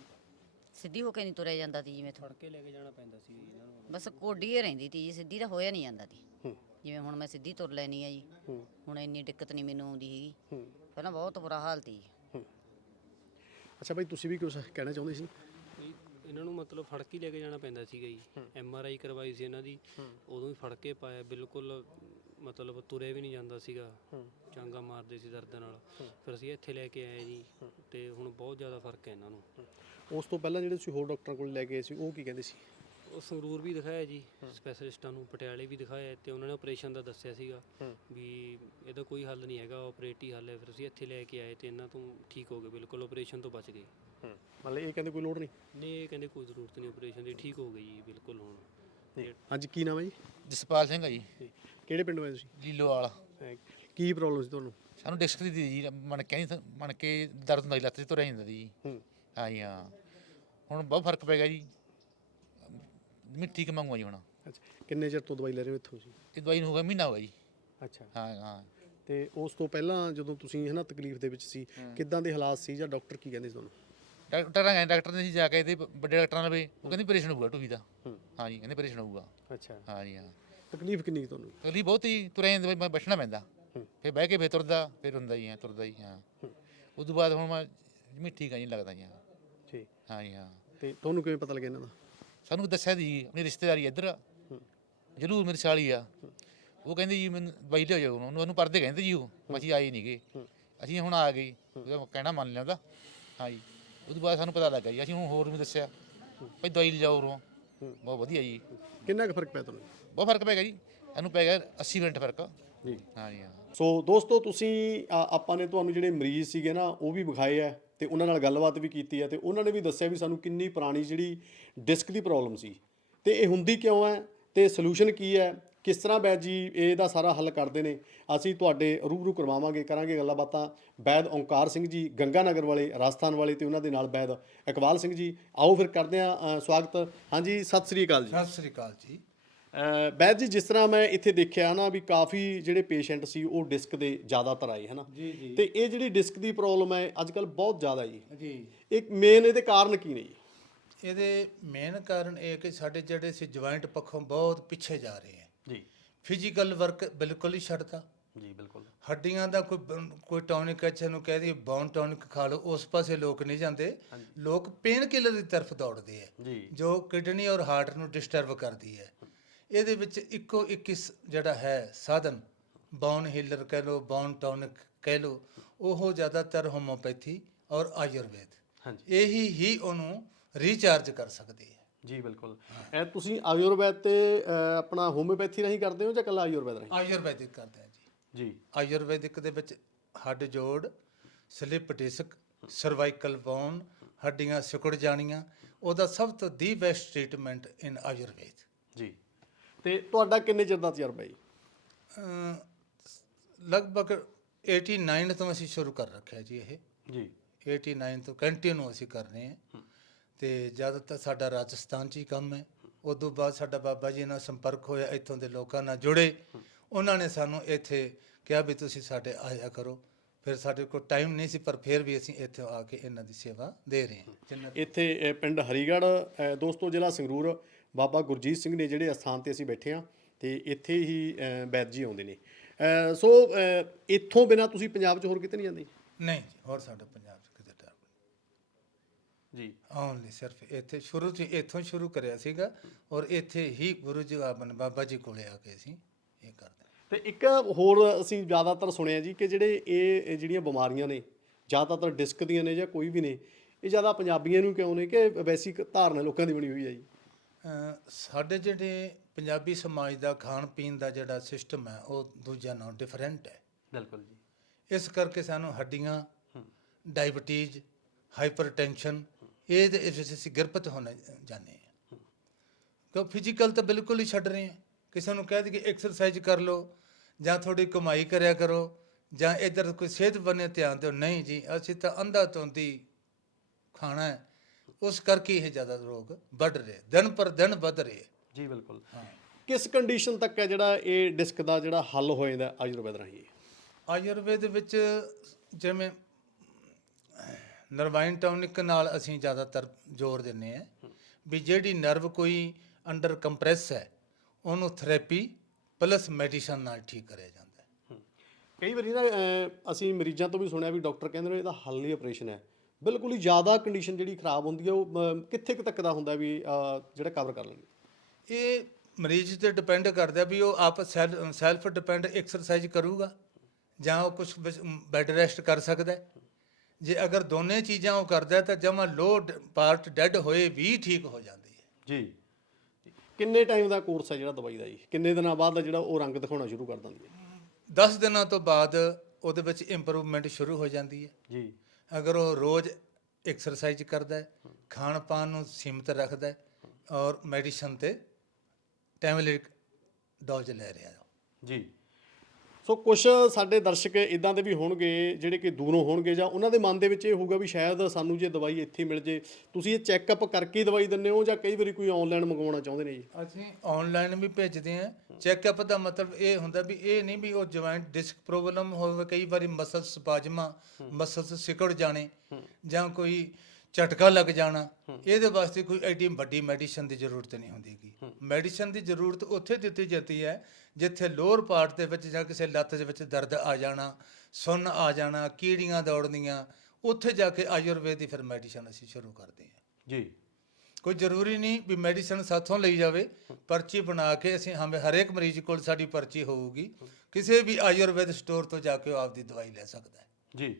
S2: ਸਿੱਧੀ ਹੋ ਕੇ ਨਹੀਂ ਤੁਰਿਆ ਜਾਂਦਾ ਤੀ ਜੀ ਮੈਥੋਂ।
S3: ਫੜ ਕੇ ਲੈ ਕੇ ਜਾਣਾ ਪੈਂਦਾ ਸੀ ਇਹਨਾਂ ਨੂੰ।
S2: ਬਸ ਕੋਡੀ ਹੀ ਰਹਿੰਦੀ ਤੀ ਜੀ, ਸਿੱਧੀ ਤਾਂ ਹੋਇਆ ਨਹੀਂ ਜਾਂਦਾ ਤੀ। ਜਿਵੇਂ ਹੁਣ ਮੈਂ ਸਿੱਧੀ ਤੁਰ ਲੈਣੀ ਆ ਜੀ, ਹੁਣ ਇੰਨੀ ਦਿੱਕਤ ਨਹੀਂ ਮੈਨੂੰ ਆਉਂਦੀ ਹੈਗੀ। ਪਹਿਲਾਂ ਬਹੁਤ ਬੁਰਾ ਹਾਲ ਤੀ।
S5: ਅੱਛਾ ਭਾਈ, ਤੁਸੀਂ ਵੀ ਕੁਝ ਕਹਿਣਾ ਚਾਹੁੰਦੇ ਸੀ?
S3: ਇਹਨਾਂ ਨੂੰ ਮਤਲਬ ਫੜ ਕੇ ਲੈ ਕੇ ਜਾਣਾ ਪੈਂਦਾ ਸੀਗਾ ਜੀ। MRI ਕਰਵਾਈ ਸੀ ਇਹਨਾਂ ਦੀ, ਉਦੋਂ ਵੀ ਫੜ ਕੇ ਪਾਇਆ, ਬਿਲਕੁਲ ਮਤਲਬ ਤੁਰਿਆ ਵੀ ਨਹੀਂ ਜਾਂਦਾ ਸੀਗਾ, ਚਾਂਗਾ ਮਾਰਦੇ ਸੀ ਦਰਦ ਨਾਲ। ਫਿਰ ਅਸੀਂ ਇੱਥੇ ਲੈ ਕੇ ਆਏ ਜੀ, ਤੇ ਹੁਣ ਬਹੁਤ ਜ਼ਿਆਦਾ ਫਰਕ ਹੈ ਇਹਨਾਂ ਨੂੰ।
S5: ਉਸ ਤੋਂ ਪਹਿਲਾਂ ਜਿਹੜੇ ਤੁਸੀਂ ਹੋਰ ਡਾਕਟਰਾਂ ਕੋਲ ਲੈ ਗਏ ਸੀ, ਉਹ ਕੀ ਕਹਿੰਦੇ ਸੀ?
S3: ਉਹ ਸੰਗਰੂਰ ਵੀ ਦਿਖਾਇਆ ਜੀ, ਸਪੈਸ਼ਲਿਸਟਾਂ ਨੂੰ, ਪਟਿਆਲੇ ਵੀ ਦਿਖਾਇਆ, ਤੇ ਉਹਨਾਂ ਨੇ ਆਪਰੇਸ਼ਨ ਦਾ ਦੱਸਿਆ ਸੀਗਾ ਵੀ ਇਹਦਾ ਕੋਈ ਹੱਲ ਨਹੀਂ ਹੈਗਾ, ਆਪਰੇਟ ਹੀ ਹੱਲ ਹੈ। ਫਿਰ ਅਸੀਂ ਇੱਥੇ ਲੈ ਕੇ ਆਏ ਤੇ ਇਹਨਾਂ ਤੋਂ ਠੀਕ ਹੋ ਗਏ, ਬਿਲਕੁਲ ਆਪਰੇਸ਼ਨ ਤੋਂ ਬਚ ਗਏ।
S5: ਮਤਲਬ ਇਹ ਕਹਿੰਦੇ ਕੋਈ ਲੋੜ ਨਹੀਂ?
S3: ਨਹੀਂ, ਇਹ ਕਹਿੰਦੇ ਕੋਈ ਜ਼ਰੂਰਤ ਨਹੀਂ ਆਪਰੇਸ਼ਨ ਦੀ, ਠੀਕ ਹੋ ਗਈ ਜੀ ਬਿਲਕੁਲ ਹੁਣ।
S5: ਹਾਂਜੀ, ਕੀ ਨਾਮ ਹੈ ਜੀ?
S8: ਜਸਪਾਲ ਸਿੰਘ ਆ ਜੀ,
S5: ਕਿਹੜੇ ਪਿੰਡ ਹੋਏ ਤੁਸੀਂ?
S8: ਲੀਲੋਵਾਲ।
S5: ਕੀ ਪ੍ਰੋਬਲਮ ਸੀ ਤੁਹਾਨੂੰ?
S8: ਸਾਨੂੰ ਡਿਸਕ ਦੀ ਜੀ, ਮਣ ਕੇ ਦਰਦ ਹੁੰਦਾ ਜੀ, ਲੱਤ 'ਚ ਤੁਰਿਆ ਜਾਂਦਾ ਜੀ। ਹਾਂ ਜੀ, ਹਾਂ। ਹੁਣ ਬਹੁਤ ਫਰਕ ਪੈ ਗਿਆ ਜੀ, ਮੈਂ ਠੀਕ ਮੰਗਵਾ ਜੀ ਹੁਣ।
S5: ਅੱਛਾ, ਕਿੰਨੇ ਚਿਰ ਤੋਂ ਦਵਾਈ ਲੈ ਰਹੇ ਹੋ ਇੱਥੋਂ ਜੀ?
S8: ਇਹ ਦਵਾਈ ਨੂੰ ਹੋ ਗਿਆ ਮਹੀਨਾ ਹੋ ਗਿਆ ਜੀ।
S5: ਅੱਛਾ।
S8: ਹਾਂ ਹਾਂ।
S5: ਤੇ ਉਸ ਤੋਂ ਪਹਿਲਾਂ ਜਦੋਂ ਤੁਸੀਂ ਤਕਲੀਫ ਦੇ ਵਿੱਚ ਸੀ, ਕਿੱਦਾਂ ਦੇ ਹਾਲਾਤ ਸੀ, ਜਾਂ ਡਾਕਟਰ ਕੀ ਕਹਿੰਦੇ ਸੀ ਤੁਹਾਨੂੰ?
S8: ਡਾਕਟਰ ਨੇ ਜਾ ਕੇ ਇਹਦੇ ਵੱਡੇ ਡਾਕਟਰਾਂ ਨਾਲ ਵੀ, ਉਹ ਕਹਿੰਦੇ ਆਪਰੇਸ਼ਨ ਹੋਊਗਾ ਟੂਹੀ ਦਾ। ਹਾਂ ਜੀ, ਕਹਿੰਦੇ ਆਪਰੇਸ਼ਨ ਹੋਊਗਾ।
S5: ਅੱਛਾ।
S8: ਹਾਂ ਜੀ, ਹਾਂ।
S5: ਤਕਲੀਫ ਕਿੰਨੀ ਕੁ ਤੁਹਾਨੂੰ?
S8: ਤਕਲੀਫ ਬਹੁਤ ਹੀ, ਤੁਰਿਆ ਜਾਂਦਾ ਬਈ, ਬੈਠਣਾ ਪੈਂਦਾ, ਫਿਰ ਬਹਿ ਕੇ ਫਿਰ ਤੁਰਦਾ, ਫਿਰ ਹੁੰਦਾ ਜੀ, ਹਾਂ ਤੁਰਦਾ ਹੀ। ਹਾਂ, ਉਸ ਤੋਂ ਬਾਅਦ ਹੁਣ ਮੈਂ ਠੀਕ ਆ ਜੀ, ਲੱਗਦਾ ਜੀ। ਹਾਂ
S5: ਠੀਕ।
S8: ਹਾਂ ਜੀ, ਹਾਂ।
S5: ਤੇ ਤੁਹਾਨੂੰ ਕਿਵੇਂ ਪਤਾ ਲੱਗਿਆ ਇਹਨਾਂ ਦਾ?
S8: ਸਾਨੂੰ ਦੱਸਿਆ ਜੀ, ਆਪਣੀ ਰਿਸ਼ਤੇਦਾਰੀ ਇੱਧਰ ਜ਼ਰੂਰ, ਮੇਰੀ ਸਾਲੀ ਆ, ਉਹ ਕਹਿੰਦੇ ਜੀ ਮੈਨੂੰ ਦਵਾਈ ਲਿਓ ਜਾਓ, ਉਹਨੂੰ ਪਰਦੇ ਕਹਿੰਦੇ ਜੀ, ਉਹ ਅਸੀਂ ਆਏ ਨਹੀਂ ਗਏ, ਅਸੀਂ ਹੁਣ ਆ ਗਏ, ਉਹਦਾ ਕਹਿਣਾ ਮੰਨ ਲਿਆ ਉਹਦਾ। ਹਾਂ ਜੀ, ਉਹ ਤੋਂ ਬਾਅਦ ਸਾਨੂੰ ਪਤਾ ਲੱਗਾ ਜੀ, ਅਸੀਂ ਹੁਣ ਹੋਰ ਵੀ ਦੱਸਿਆ ਭਾਈ ਦਵਾਈ ਲਿਜਾਓ ਉਰੋਂ, ਬਹੁਤ ਵਧੀਆ ਜੀ।
S5: ਕਿੰਨਾ ਕੁ ਫਰਕ ਪਿਆ ਤੁਹਾਨੂੰ?
S8: ਬਹੁਤ ਫਰਕ ਪੈ ਗਿਆ ਜੀ, ਸਾਨੂੰ ਪੈ ਗਿਆ 80% ਫਰਕ
S5: ਜੀ।
S8: ਹਾਂ ਜੀ, ਹਾਂ।
S5: ਸੋ ਦੋਸਤੋ, ਤੁਸੀਂ ਆਪਾਂ ਨੇ ਤੁਹਾਨੂੰ ਜਿਹੜੇ ਮਰੀਜ਼ ਸੀਗੇ ਨਾ, ਉਹ ਵੀ ਵਿਖਾਏ ਆ, ਤੇ ਉਹਨਾਂ ਨਾਲ ਗੱਲਬਾਤ ਵੀ ਕੀਤੀ ਹੈ, ਤੇ ਉਹਨਾਂ ਨੇ ਵੀ ਦੱਸਿਆ ਵੀ ਸਾਨੂੰ ਕਿੰਨੀ ਪੁਰਾਣੀ ਜਿਹੜੀ ਡਿਸਕ ਦੀ ਪ੍ਰੋਬਲਮ ਸੀ, ਤੇ ਇਹ ਹੁੰਦੀ ਕਿਉਂ ਹੈ, ਤੇ ਸੋਲੂਸ਼ਨ ਕੀ ਹੈ, ਕਿਸ ਤਰ੍ਹਾਂ ਵੈਦ ਜੀ ਇਹਦਾ ਸਾਰਾ ਹੱਲ ਕਰਦੇ ਨੇ। ਅਸੀਂ ਤੁਹਾਡੇ ਰੂਬਰੂ ਕਰਵਾਵਾਂਗੇ, ਕਰਾਂਗੇ ਗੱਲਾਂ ਬਾਤਾਂ ਵੈਦ ਓਂਕਾਰ ਸਿੰਘ ਜੀ, ਗੰਗਾ ਨਗਰ ਵਾਲੇ, ਰਾਜਸਥਾਨ ਵਾਲੇ, ਤੇ ਉਹਨਾਂ ਦੇ ਨਾਲ ਵੈਦ ਇਕਬਾਲ ਸਿੰਘ ਜੀ। ਆਓ ਫਿਰ ਕਰਦੇ ਹਾਂ ਸਵਾਗਤ। ਹਾਂਜੀ, ਸਤਿ ਸ੍ਰੀ ਅਕਾਲ ਜੀ।
S4: ਸਤਿ ਸ੍ਰੀ ਅਕਾਲ ਜੀ।
S5: ਵੈਦ ਜੀ, ਜਿਸ ਤਰ੍ਹਾਂ ਮੈਂ ਇੱਥੇ ਦੇਖਿਆ ਨਾ ਵੀ ਕਾਫੀ ਜਿਹੜੇ ਪੇਸ਼ੈਂਟ ਸੀ ਉਹ ਡਿਸਕ ਦੇ ਜ਼ਿਆਦਾਤਰ ਆਏ, ਹੈ ਨਾ ਜੀ। ਤੇ ਇਹ ਜਿਹੜੀ ਡਿਸਕ ਦੀ ਪ੍ਰੋਬਲਮ ਹੈ ਅੱਜ ਕੱਲ੍ਹ ਬਹੁਤ ਜ਼ਿਆਦਾ ਜੀ, ਇੱਕ ਮੇਨ ਇਹਦੇ ਕਾਰਨ ਕੀ ਨੇ ਜੀ?
S4: ਇਹਦੇ ਮੇਨ ਕਾਰਨ ਇਹ ਕਿ ਸਾਡੇ ਜਿਹੜੇ ਸੀ ਜੁਆਇੰਟ ਪੱਖੋਂ ਬਹੁਤ ਪਿੱਛੇ ਜਾ ਰਹੇ ਹੈ ਜੀ। ਫਿਜ਼ੀਕਲ ਵਰਕ ਬਿਲਕੁਲ ਹੀ ਛੱਡਤਾ,
S5: ਜੀ ਬਿਲਕੁਲ
S4: ਹੱਡੀਆਂ ਦਾ ਕੋਈ ਟੌਨਿਕ ਅੱਛਾ ਨੂੰ ਕਹਿ ਦਈਏ ਬੌਨ ਟੌਨਿਕ ਖਾ ਲਓ, ਉਸ ਪਾਸੇ ਲੋਕ ਨਹੀਂ ਜਾਂਦੇ। ਲੋਕ ਪੇਨ ਕਿਲਰ ਦੀ ਤਰਫ ਦੌੜਦੇ ਆ,
S5: ਜੀ
S4: ਜੋ ਕਿਡਨੀ ਔਰ ਹਾਰਟ ਨੂੰ ਡਿਸਟਰਬ ਕਰਦੀ ਹੈ। ਇਹਦੇ ਵਿੱਚ ਇੱਕੋ ਇੱਕ ਜਿਹੜਾ ਹੈ ਸਾਧਨ, ਬੌਨ ਹੀਲਰ ਕਹਿ ਲਓ, ਬੌਨ ਟੌਨਿਕ ਕਹਿ ਲਓ, ਉਹ ਜ਼ਿਆਦਾਤਰ ਹੋਮੋਪੈਥੀ ਔਰ ਆਯੁਰਵੇਦ ਇਹੀ ਹੀ ਉਹਨੂੰ ਰੀਚਾਰਜ ਕਰ ਸਕਦੀ ਹੈ।
S5: ਜੀ ਬਿਲਕੁਲ। ਇਹ ਤੁਸੀਂ ਆਯੁਰਵੈਦ ਤੇ ਆਪਣਾ ਹੋਮਿਓਪੈਥੀ ਰਾਹੀਂ ਕਰਦੇ ਹੋ ਜਾਂ ਇਕੱਲਾ ਆਯੁਰਵੈਦ ਰਾਹੀਂ?
S4: ਆਯੁਰਵੈਦਿਕ ਕਰਦੇ ਆ ਜੀ। ਆਯੁਰਵੈਦਿਕ ਦੇ ਵਿੱਚ ਹੱਡ ਜੋੜ, ਸਲਿਪ ਡਿਸਕ, ਸਰਵਾਈਕਲ ਬੋਨ, ਹੱਡੀਆਂ ਸਿਕੜ ਜਾਣੀਆਂ, ਉਹਦਾ ਸਭ ਤੋਂ ਦੀ ਬੈਸਟ ਟ੍ਰੀਟਮੈਂਟ ਇਨ ਆਯੁਰਵੇਦ।
S5: ਜੀ। ਤੇ ਤੁਹਾਡਾ ਕਿੰਨੇ ਚਿਰ ਦਾ ਤਜਰਬਾ ਜੀ?
S4: ਲਗਭਗ 89 ਤੋਂ ਅਸੀਂ ਸ਼ੁਰੂ ਕਰ ਰੱਖਿਆ ਜੀ ਇਹ।
S5: ਜੀ
S4: 89 ਤੋਂ ਕੰਟੀਨਿਊ ਅਸੀਂ ਕਰ ਰਹੇ ਹਾਂ, ਤੇ ਜ਼ਿਆਦਾਤਰ ਸਾਡਾ ਰਾਜਸਥਾਨ 'ਚ ਹੀ ਕੰਮ ਹੈ। ਉਦੋਂ ਬਾਅਦ ਸਾਡਾ ਬਾਬਾ ਜੀ ਨਾਲ ਸੰਪਰਕ ਹੋਇਆ, ਇੱਥੋਂ ਦੇ ਲੋਕਾਂ ਨਾਲ ਜੁੜੇ, ਉਹਨਾਂ ਨੇ ਸਾਨੂੰ ਇੱਥੇ ਕਿਹਾ ਵੀ ਤੁਸੀਂ ਸਾਡੇ ਆਇਆ ਕਰੋ। ਫਿਰ ਸਾਡੇ ਕੋਲ ਟਾਈਮ ਨਹੀਂ ਸੀ, ਪਰ ਫਿਰ ਵੀ ਅਸੀਂ ਇੱਥੇ ਆ ਕੇ ਇਹਨਾਂ ਦੀ ਸੇਵਾ ਦੇ ਰਹੇ ਹਾਂ।
S5: ਇੱਥੇ ਪਿੰਡ ਹਰੀਗੜ੍ਹ ਦੋਸਤੋ, ਜ਼ਿਲ੍ਹਾ ਸੰਗਰੂਰ, ਬਾਬਾ ਗੁਰਜੀਤ ਸਿੰਘ ਨੇ ਜਿਹੜੇ ਅਸਥਾਨ ਤੇ ਅਸੀਂ ਬੈਠੇ ਹਾਂ, ਤੇ ਇੱਥੇ ਹੀ ਵੈਦ ਜੀ ਆਉਂਦੇ ਨੇ। ਸੋ ਇੱਥੋਂ ਬਿਨਾਂ ਤੁਸੀਂ ਪੰਜਾਬ 'ਚ ਹੋਰ ਕਿਤੇ ਨਹੀਂ ਜਾਂਦੇ?
S4: ਨਹੀਂ ਜੀ, ਹੋਰ ਸਾਡਾ ਪੰਜਾਬ 'ਚ ਕਿਤੇ ਡਰ
S5: ਜੀ।
S4: ਓਨਲੀ ਸਿਰਫ ਇੱਥੇ ਸ਼ੁਰੂ 'ਚ ਇੱਥੋਂ ਸ਼ੁਰੂ ਕਰਿਆ ਸੀਗਾ, ਔਰ ਇੱਥੇ ਹੀ ਗੁਰੂ ਜੀ ਬਾਬਾ ਜੀ ਕੋਲੇ ਆ ਕੇ ਅਸੀਂ ਇਹ ਕਰਦੇ।
S5: ਤੇ ਇੱਕ ਹੋਰ ਅਸੀਂ ਜ਼ਿਆਦਾਤਰ ਸੁਣਿਆ ਜੀ ਕਿ ਇਹ ਜਿਹੜੀਆਂ ਬਿਮਾਰੀਆਂ ਨੇ, ਜ਼ਿਆਦਾਤਰ ਡਿਸਕ ਦੀਆਂ ਨੇ ਜਾਂ ਕੋਈ ਵੀ ਨੇ, ਇਹ ਜ਼ਿਆਦਾ ਪੰਜਾਬੀਆਂ ਨੂੰ ਕਿਉਂ ਨੇ ਕਿ ਵੈਸੀ ਧਾਰਨਾ ਲੋਕਾਂ ਦੀ ਬਣੀ ਹੋਈ ਹੈ ਜੀ?
S4: ਸਾਡੇ ਜਿਹੜੇ ਪੰਜਾਬੀ ਸਮਾਜ ਦਾ ਖਾਣ ਪੀਣ ਦਾ ਜਿਹੜਾ ਸਿਸਟਮ ਹੈ, ਉਹ ਦੂਜਿਆਂ ਨਾਲੋਂ ਡਿਫਰੈਂਟ ਹੈ।
S5: ਬਿਲਕੁਲ ਜੀ।
S4: ਇਸ ਕਰਕੇ ਸਾਨੂੰ ਹੱਡੀਆਂ, ਡਾਇਬਟੀਜ਼, ਹਾਈਪਰਟੈਂਸ਼ਨ ਇਹਦੇ ਵਿੱਚ ਅਸੀਂ ਗਿਰਫਤ ਹੋਣੇ ਜਾਂਦੇ ਹਾਂ। ਕਿਉਂ ਫਿਜ਼ੀਕਲ ਤਾਂ ਬਿਲਕੁਲ ਹੀ ਛੱਡ ਰਹੇ ਹਾਂ। ਕਿਸੇ ਨੂੰ ਕਹਿ ਦਈਏ ਐਕਸਰਸਾਈਜ਼ ਕਰ ਲਓ ਜਾਂ ਥੋੜੀ ਕਮਾਈ ਕਰਿਆ ਕਰੋ ਜਾਂ ਇੱਧਰ ਕੋਈ ਸਿਹਤ ਬੰਨੇ ਧਿਆਨ ਦਿਓ, ਨਹੀਂ ਜੀ, ਅਸੀਂ ਤਾਂ ਅੰਧਾ ਧੁੰਦੀ ਖਾਣਾ ਹੈ। ਉਸ ਕਰਕੇ ਇਹ ਜ਼ਿਆਦਾ ਰੋਗ ਵੱਧ ਰਹੇ, ਦਿਨ ਪਰ ਦਿਨ ਵੱਧ ਰਹੇ।
S5: ਜੀ ਬਿਲਕੁਲ। ਕਿਸ ਕੰਡੀਸ਼ਨ ਤੱਕ ਹੈ ਜਿਹੜਾ ਇਹ ਡਿਸਕ ਦਾ ਜਿਹੜਾ ਹੱਲ ਹੋ ਜਾਂਦਾ ਆਯੁਰਵੈਦ ਰਾਹੀਂ?
S4: ਆਯੁਰਵੇਦ ਵਿੱਚ ਜਿਵੇਂ ਨਰਵਾਈਨ ਟੌਨਿਕ ਨਾਲ ਅਸੀਂ ਜ਼ਿਆਦਾਤਰ ਜ਼ੋਰ ਦਿੰਦੇ ਹਾਂ ਵੀ ਜਿਹੜੀ ਨਰਵ ਕੋਈ ਅੰਡਰ ਕੰਪਰੈਸ ਹੈ, ਉਹਨੂੰ ਥੈਰੇਪੀ ਪਲਸ ਮੈਡੀਸਨ ਨਾਲ ਠੀਕ ਕਰਿਆ ਜਾਂਦਾ ਹੈ।
S5: ਕਈ ਵਾਰੀ ਨਾ ਅਸੀਂ ਮਰੀਜ਼ਾਂ ਤੋਂ ਵੀ ਸੁਣਿਆ ਵੀ ਡਾਕਟਰ ਕਹਿੰਦੇ ਨੇ ਇਹਦਾ ਹੱਲ ਹੀ ਆਪਰੇਸ਼ਨ ਹੈ। ਬਿਲਕੁਲ ਹੀ ਜ਼ਿਆਦਾ ਕੰਡੀਸ਼ਨ ਜਿਹੜੀ ਖਰਾਬ ਹੁੰਦੀ ਹੈ, ਉਹ ਕਿੱਥੇ ਕੁ ਤੱਕ ਦਾ ਹੁੰਦਾ ਵੀ ਜਿਹੜਾ ਕਵਰ ਕਰ ਲੈਣਗੇ?
S4: ਇਹ ਮਰੀਜ਼ ਤੇ ਡਿਪੈਂਡ ਕਰਦਾ ਵੀ ਉਹ ਆਪ ਸੈਲਫ ਡਿਪੈਂਡ ਐਕਸਰਸਾਈਜ਼ ਕਰੂਗਾ ਜਾਂ ਉਹ ਕੁਝ ਬੈੱਡ ਰੈਸਟ ਕਰ ਸਕਦਾ। ਜੇ ਅਗਰ ਦੋਨੇ ਚੀਜ਼ਾਂ ਉਹ ਕਰਦਾ ਤਾਂ ਜਮਾ ਲੋ ਪਾਰਟ ਡੈਡ ਹੋਏ ਵੀ ਠੀਕ ਹੋ ਜਾਂਦੀ ਹੈ।
S5: ਜੀ। ਕਿੰਨੇ ਟਾਈਮ ਦਾ ਕੋਰਸ ਹੈ ਜਿਹੜਾ ਦਵਾਈ ਦਾ ਜੀ? ਕਿੰਨੇ ਦਿਨਾਂ ਬਾਅਦ ਦਾ ਜਿਹੜਾ ਉਹ ਰੰਗ ਦਿਖਾਉਣਾ ਸ਼ੁਰੂ ਕਰ ਦਿੰਦੀ ਹੈ?
S4: 10 ਦਿਨਾਂ ਤੋਂ ਬਾਅਦ ਉਹਦੇ ਵਿੱਚ ਇੰਪਰੂਵਮੈਂਟ ਸ਼ੁਰੂ ਹੋ ਜਾਂਦੀ ਹੈ।
S5: ਜੀ।
S4: ਅਗਰ ਉਹ ਰੋਜ਼ ਐਕਸਰਸਾਈਜ਼ ਕਰਦਾ ਹੈ, ਖਾਣ ਪਾਣ ਨੂੰ ਸੀਮਿਤ ਰੱਖਦਾ ਹੈ ਔਰ ਮੈਡੀਸਨ ਤੇ ਟੈਬਲੇਟ ਡੋਜ਼ ਲੈ ਰਿਹਾ।
S5: ਜੀ। ਸੋ ਕੁਝ ਸਾਡੇ ਦਰਸ਼ਕ ਇਦਾਂ ਦੇ ਵੀ ਹੋਣਗੇ ਜਿਹੜੇ ਕਿ ਦੂਰੋਂ ਹੋਣਗੇ, ਜਾਂ ਉਹਨਾਂ ਦੇ ਮਨ ਦੇ ਵਿੱਚ ਇਹ ਹੋਊਗਾ ਵੀ ਸ਼ਾਇਦ ਸਾਨੂੰ ਜੇ ਦਵਾਈ ਇੱਥੇ ਮਿਲ ਜੇ। ਤੁਸੀਂ ਇਹ ਚੈੱਕਅਪ ਕਰਕੇ ਦਵਾਈ ਦਿੰਦੇ ਹੋ ਜਾਂ ਕਈ ਵਾਰੀ ਕੋਈ ਆਨਲਾਈਨ ਮੰਗਵਾਉਣਾ ਚਾਹੁੰਦੇ ਨੇ ਜੀ?
S4: ਅਸੀਂ ਆਨਲਾਈਨ ਵੀ ਭੇਜਦੇ ਹਾਂ। ਚੈੱਕਅਪ ਦਾ ਮਤਲਬ ਇਹ ਹੁੰਦਾ ਵੀ ਇਹ ਨਹੀਂ ਵੀ ਉਹ ਜੁਆਇੰਟ ਡਿਸਕ ਪ੍ਰੋਬਲਮ ਹੋਵੇ, ਕਈ ਵਾਰੀ ਮਸਲ ਸਪਾਜ਼ਮਾਂ, ਮਸਲਸ ਸਿਕੜ ਜਾਣੇ ਜਾਂ ਕੋਈ ਝਟਕਾ ਲੱਗ ਜਾਣਾ, ਇਹਦੇ ਵਾਸਤੇ ਕੋਈ ਐਡੀ ਵੱਡੀ ਮੈਡੀਸਨ ਦੀ ਜ਼ਰੂਰਤ ਨਹੀਂ ਹੁੰਦੀਗੀ। ਮੈਡੀਸਨ ਦੀ ਜ਼ਰੂਰਤ ਉੱਥੇ ਦਿੱਤੀ ਜਾਂਦੀ ਹੈ ਜਿੱਥੇ ਲੋਅਰ ਪਾਰਟ ਦੇ ਵਿੱਚ ਜਾਂ ਕਿਸੇ ਲੱਤ ਦੇ ਵਿੱਚ ਦਰਦ ਆ ਜਾਣਾ, ਸੁੰਨ ਆ ਜਾਣਾ, ਕੀੜੀਆਂ ਦੌੜਨੀਆਂ, ਉੱਥੇ ਜਾ ਕੇ ਆਯੁਰਵੇਦ ਦੀ ਫਿਰ ਮੈਡੀਸਨ ਅਸੀਂ ਸ਼ੁਰੂ ਕਰਦੇ ਹਾਂ।
S5: ਜੀ।
S4: ਕੋਈ ਜ਼ਰੂਰੀ ਨਹੀਂ ਵੀ ਮੈਡੀਸਨ ਸਾਥੋਂ ਲਈ ਜਾਵੇ, ਪਰਚੀ ਬਣਾ ਕੇ ਅਸੀਂ ਹਰੇਕ ਮਰੀਜ਼ ਕੋਲ ਸਾਡੀ ਪਰਚੀ ਹੋਊਗੀ, ਕਿਸੇ ਵੀ ਆਯੁਰਵੇਦ ਸਟੋਰ ਤੋਂ ਜਾ ਕੇ ਉਹ ਆਪਦੀ ਦਵਾਈ ਲੈ ਸਕਦਾ ਹੈ।
S5: ਜੀ।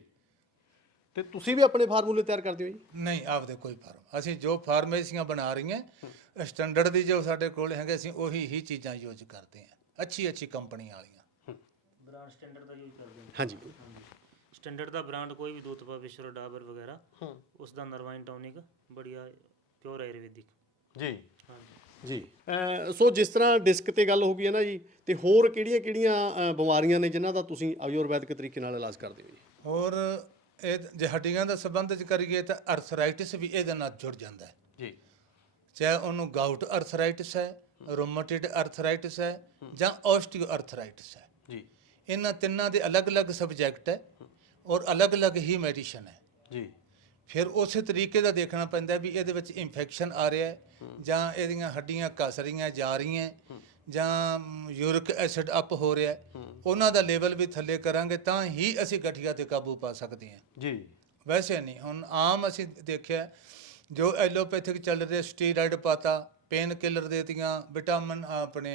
S5: ਤੇ ਤੁਸੀਂ ਵੀ ਆਪਣੇ ਫਾਰਮੂਲੇ ਤਿਆਰ ਕਰਦੇ ਹੋ ਜੀ?
S4: ਨਹੀਂ, ਆਪਦੇ ਕੋਈ ਫਾਰਮ। ਅਸੀਂ ਜੋ ਫਾਰਮੇਸੀਆਂ ਬਣਾ ਰਹੀਆਂ ਸਟੈਂਡਰਡ ਦੀ ਜੋ ਸਾਡੇ ਕੋਲ ਹੈਗੇ, ਅਸੀਂ ਉਹੀ ਹੀ ਚੀਜ਼ਾਂ ਯੂਜ਼ ਕਰਦੇ ਹਾਂ, ਅੱਛੀ ਕੰਪਨੀ ਵਾਲੀਆਂ।
S9: ਬ੍ਰਾਂਡ ਸਟੈਂਡਰਡ ਦਾ ਯੂਜ਼ ਕਰਦੇ ਹਾਂ।
S5: ਹਾਂਜੀ।
S9: ਸਟੈਂਡਰਡ ਦਾ ਬ੍ਰਾਂਡ ਕੋਈ ਵੀ ਦੂਤਪਾ, ਵਿਸ਼ਵ ਡਾਬਰ ਵਗੈਰਾ, ਉਸ ਦਾ ਨਰਵਾਈਨ ਟੌਨਿਕ ਬੜੀਆ ਪਿਓਰ ਆਯੁਰਵੈਦਿਕ।
S5: ਜੀ। ਜੀ। ਸੋ ਜਿਸ ਤਰ੍ਹਾਂ ਡਿਸਕ ਤੇ ਗੱਲ ਹੋ ਗਈ ਹੈ ਨਾ ਜੀ, ਤੇ ਹੋਰ ਕਿਹੜੀਆਂ ਬਿਮਾਰੀਆਂ ਨੇ ਜਿਨ੍ਹਾਂ ਦਾ ਤੁਸੀਂ ਆਯੁਰਵੈਦਿਕ ਤਰੀਕੇ ਨਾਲ ਇਲਾਜ ਕਰਦੇ ਹੋ ਜੀ?
S4: ਹੋਰ ਇਹ ਜੇ ਹੱਡੀਆਂ ਦਾ ਸੰਬੰਧ ਚ ਕਰੀਏ ਤਾਂ ਅਰਥਰਾਈਟਿਸ ਵੀ ਇਹਦੇ ਨਾਲ ਜੁੜ ਜਾਂਦਾ ਹੈ
S5: ਜੀ।
S4: ਚਾਹੇ ਉਹਨੂੰ ਗਾਊਟ ਅਰਥਰਾਈਟਿਸ ਹੈ, ਰੋਮੇਟਿਡ ਅਰਥਰਾਈਟਿਸ ਹੈ ਜਾਂ ਆਸਟੀਓ ਅਰਥਰਾਈਟਿਸ ਹੈ।
S5: ਜੀ।
S4: ਇਹਨਾਂ ਤਿੰਨਾਂ ਦੇ ਅਲੱਗ-ਅਲੱਗ ਸਬਜੈਕਟ ਹੈ ਔਰ ਅਲੱਗ-ਅਲੱਗ ਹੀ ਮੈਡੀਸਨ ਹੈ।
S5: ਜੀ।
S4: ਫਿਰ ਉਸੇ ਤਰੀਕੇ ਦਾ ਦੇਖਣਾ ਪੈਂਦਾ ਵੀ ਇਹਦੇ ਵਿੱਚ ਇਨਫੈਕਸ਼ਨ ਆ ਰਿਹਾ ਹੈ ਜਾਂ ਇਹਦੀਆਂ ਹੱਡੀਆਂ ਘਸ ਰਹੀਆਂ ਜਾ ਰਹੀਆਂ ਜਾਂ ਯੂਰਿਕ ਐਸਿਡ ਅਪ ਹੋ ਰਿਹਾ ਉਹਨਾਂ ਦਾ ਲੈਵਲ ਵੀ ਥੱਲੇ ਕਰਾਂਗੇ ਤਾਂ ਹੀ ਅਸੀਂ ਗਠੀਆ ਤੇ ਕਾਬੂ ਪਾ ਸਕਦੇ ਹਾਂ
S5: ਜੀ
S4: ਵੈਸੇ ਨਹੀਂ। ਹੁਣ ਆਮ ਅਸੀਂ ਦੇਖਿਆ ਜੋ ਐਲੋਪੈਥਿਕ ਚੱਲ ਰਿਹਾ, ਸਟੀਰਾਇਡ ਪਾਤਾ, ਪੇਨ ਕਿਲਰ ਦੇਤੀਆਂ, ਵਿਟਾਮਿਨ ਆਪਣੇ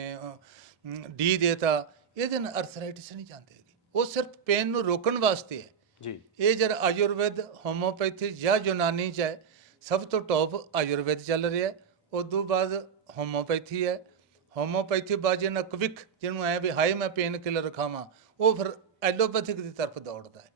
S4: ਡੀ ਦੇਤਾ, ਇਹਦੇ ਨਾਲ ਅਰਥਰਾਈਟਿਸ ਨਹੀਂ ਜਾਂਦੀ ਹੈਗੀ। ਉਹ ਸਿਰਫ ਪੇਨ ਨੂੰ ਰੋਕਣ ਵਾਸਤੇ ਹੈ
S5: ਜੀ
S4: ਇਹ ਜਿਹੜਾ ਆਯੁਰਵੈਦ ਹੋਮੋਪੈਥੀ ਜਾਂ ਯੂਨਾਨੀ 'ਚ ਹੈ, ਸਭ ਤੋਂ ਟੌਪ ਆਯੁਰਵੈਦ ਚੱਲ ਰਿਹਾ ਹੈ। ਉਸ ਤੋਂ ਬਾਅਦ ਹੋਮੋਪੈਥੀ ਹੈ। ਹੋਮੋਪੈਥੀ ਬਾਅਦ ਨਾ ਕਵਿਕ ਜਿਹਨੂੰ ਐ ਵੀ ਹਾਈ ਮੈਂ ਪੇਨ ਕਿਲਰ ਖਾਵਾਂ, ਉਹ ਫਿਰ ਐਲੋਪੈਥਿਕ ਦੀ ਤਰਫ ਦੌੜਦਾ ਹੈ।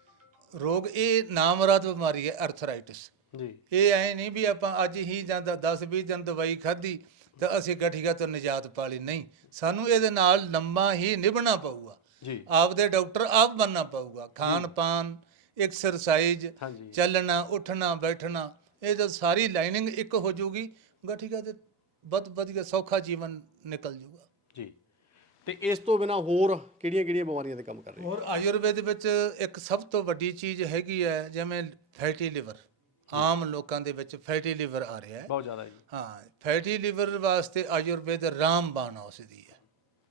S4: ਰੋਗ ਇਹ ਨਾਮਰਾਦ ਬਿਮਾਰੀ ਹੈ ਅਰਥਰਾਈਟਿਸ।
S5: ਜੀ
S4: ਇਹ ਐ ਨਹੀਂ ਵੀ ਆਪਾਂ ਅੱਜ ਹੀ ਜਾਂ 10-20 ਦਿਨ ਦਵਾਈ ਖਾਧੀ ਤਾਂ ਅਸੀਂ ਗਠੀਆ ਤੋਂ ਨਿਜਾਤ ਪਾ ਲਈ, ਨਹੀਂ, ਸਾਨੂੰ ਇਹਦੇ ਨਾਲ ਲੰਬਾ ਹੀ ਨਿਭਣਾ ਪਊਗਾ।
S5: ਜੀ
S4: ਆਪਦੇ ਡਾਕਟਰ ਆਪ ਬਣਨਾ ਪਊਗਾ। ਖਾਣ ਪਾਨ, ਐਕਸਰਸਾਈਜ਼,
S5: ਹਾਂਜੀ
S4: ਚੱਲਣਾ ਉੱਠਣਾ ਬੈਠਣਾ, ਇਹ ਜਦ ਸਾਰੀ ਲਾਈਨਿੰਗ ਇੱਕ ਹੋ ਜਾਊਗੀ ਗਠੀਆ ਤੇ ਬਹੁਤ ਵਧੀਆ ਸੌਖਾ ਜੀਵਨ ਨਿਕਲ ਜਾਊਗਾ।
S5: ਜੀ ਤੇ ਇਸ ਤੋਂ ਬਿਨਾ ਹੋਰ ਕਿਹੜੀਆਂ ਬਿਮਾਰੀਆਂ ਤੇ ਕੰਮ ਕਰ ਰਹੇ ਹੋ?
S4: ਹੋਰ ਆਯੁਰਵੇਦ ਵਿੱਚ ਇੱਕ ਸਭ ਤੋਂ ਵੱਡੀ ਚੀਜ਼ ਹੈਗੀ ਹੈ, ਜਿਵੇਂ ਫੈਟੀ ਲਿਵਰ। ਆਮ ਲੋਕਾਂ ਦੇ ਵਿੱਚ ਫੈਟੀ ਲਿਵਰ ਆ ਰਿਹਾ ਹੈ
S5: ਬਹੁਤ ਜ਼ਿਆਦਾ ਜੀ।
S4: ਹਾਂ, ਫੈਟੀ ਲਿਵਰ ਵਾਸਤੇ ਆਯੁਰਵੇਦ ਰਾਮਬਾਣ ਔਸ਼ਧੀ ਹੈ।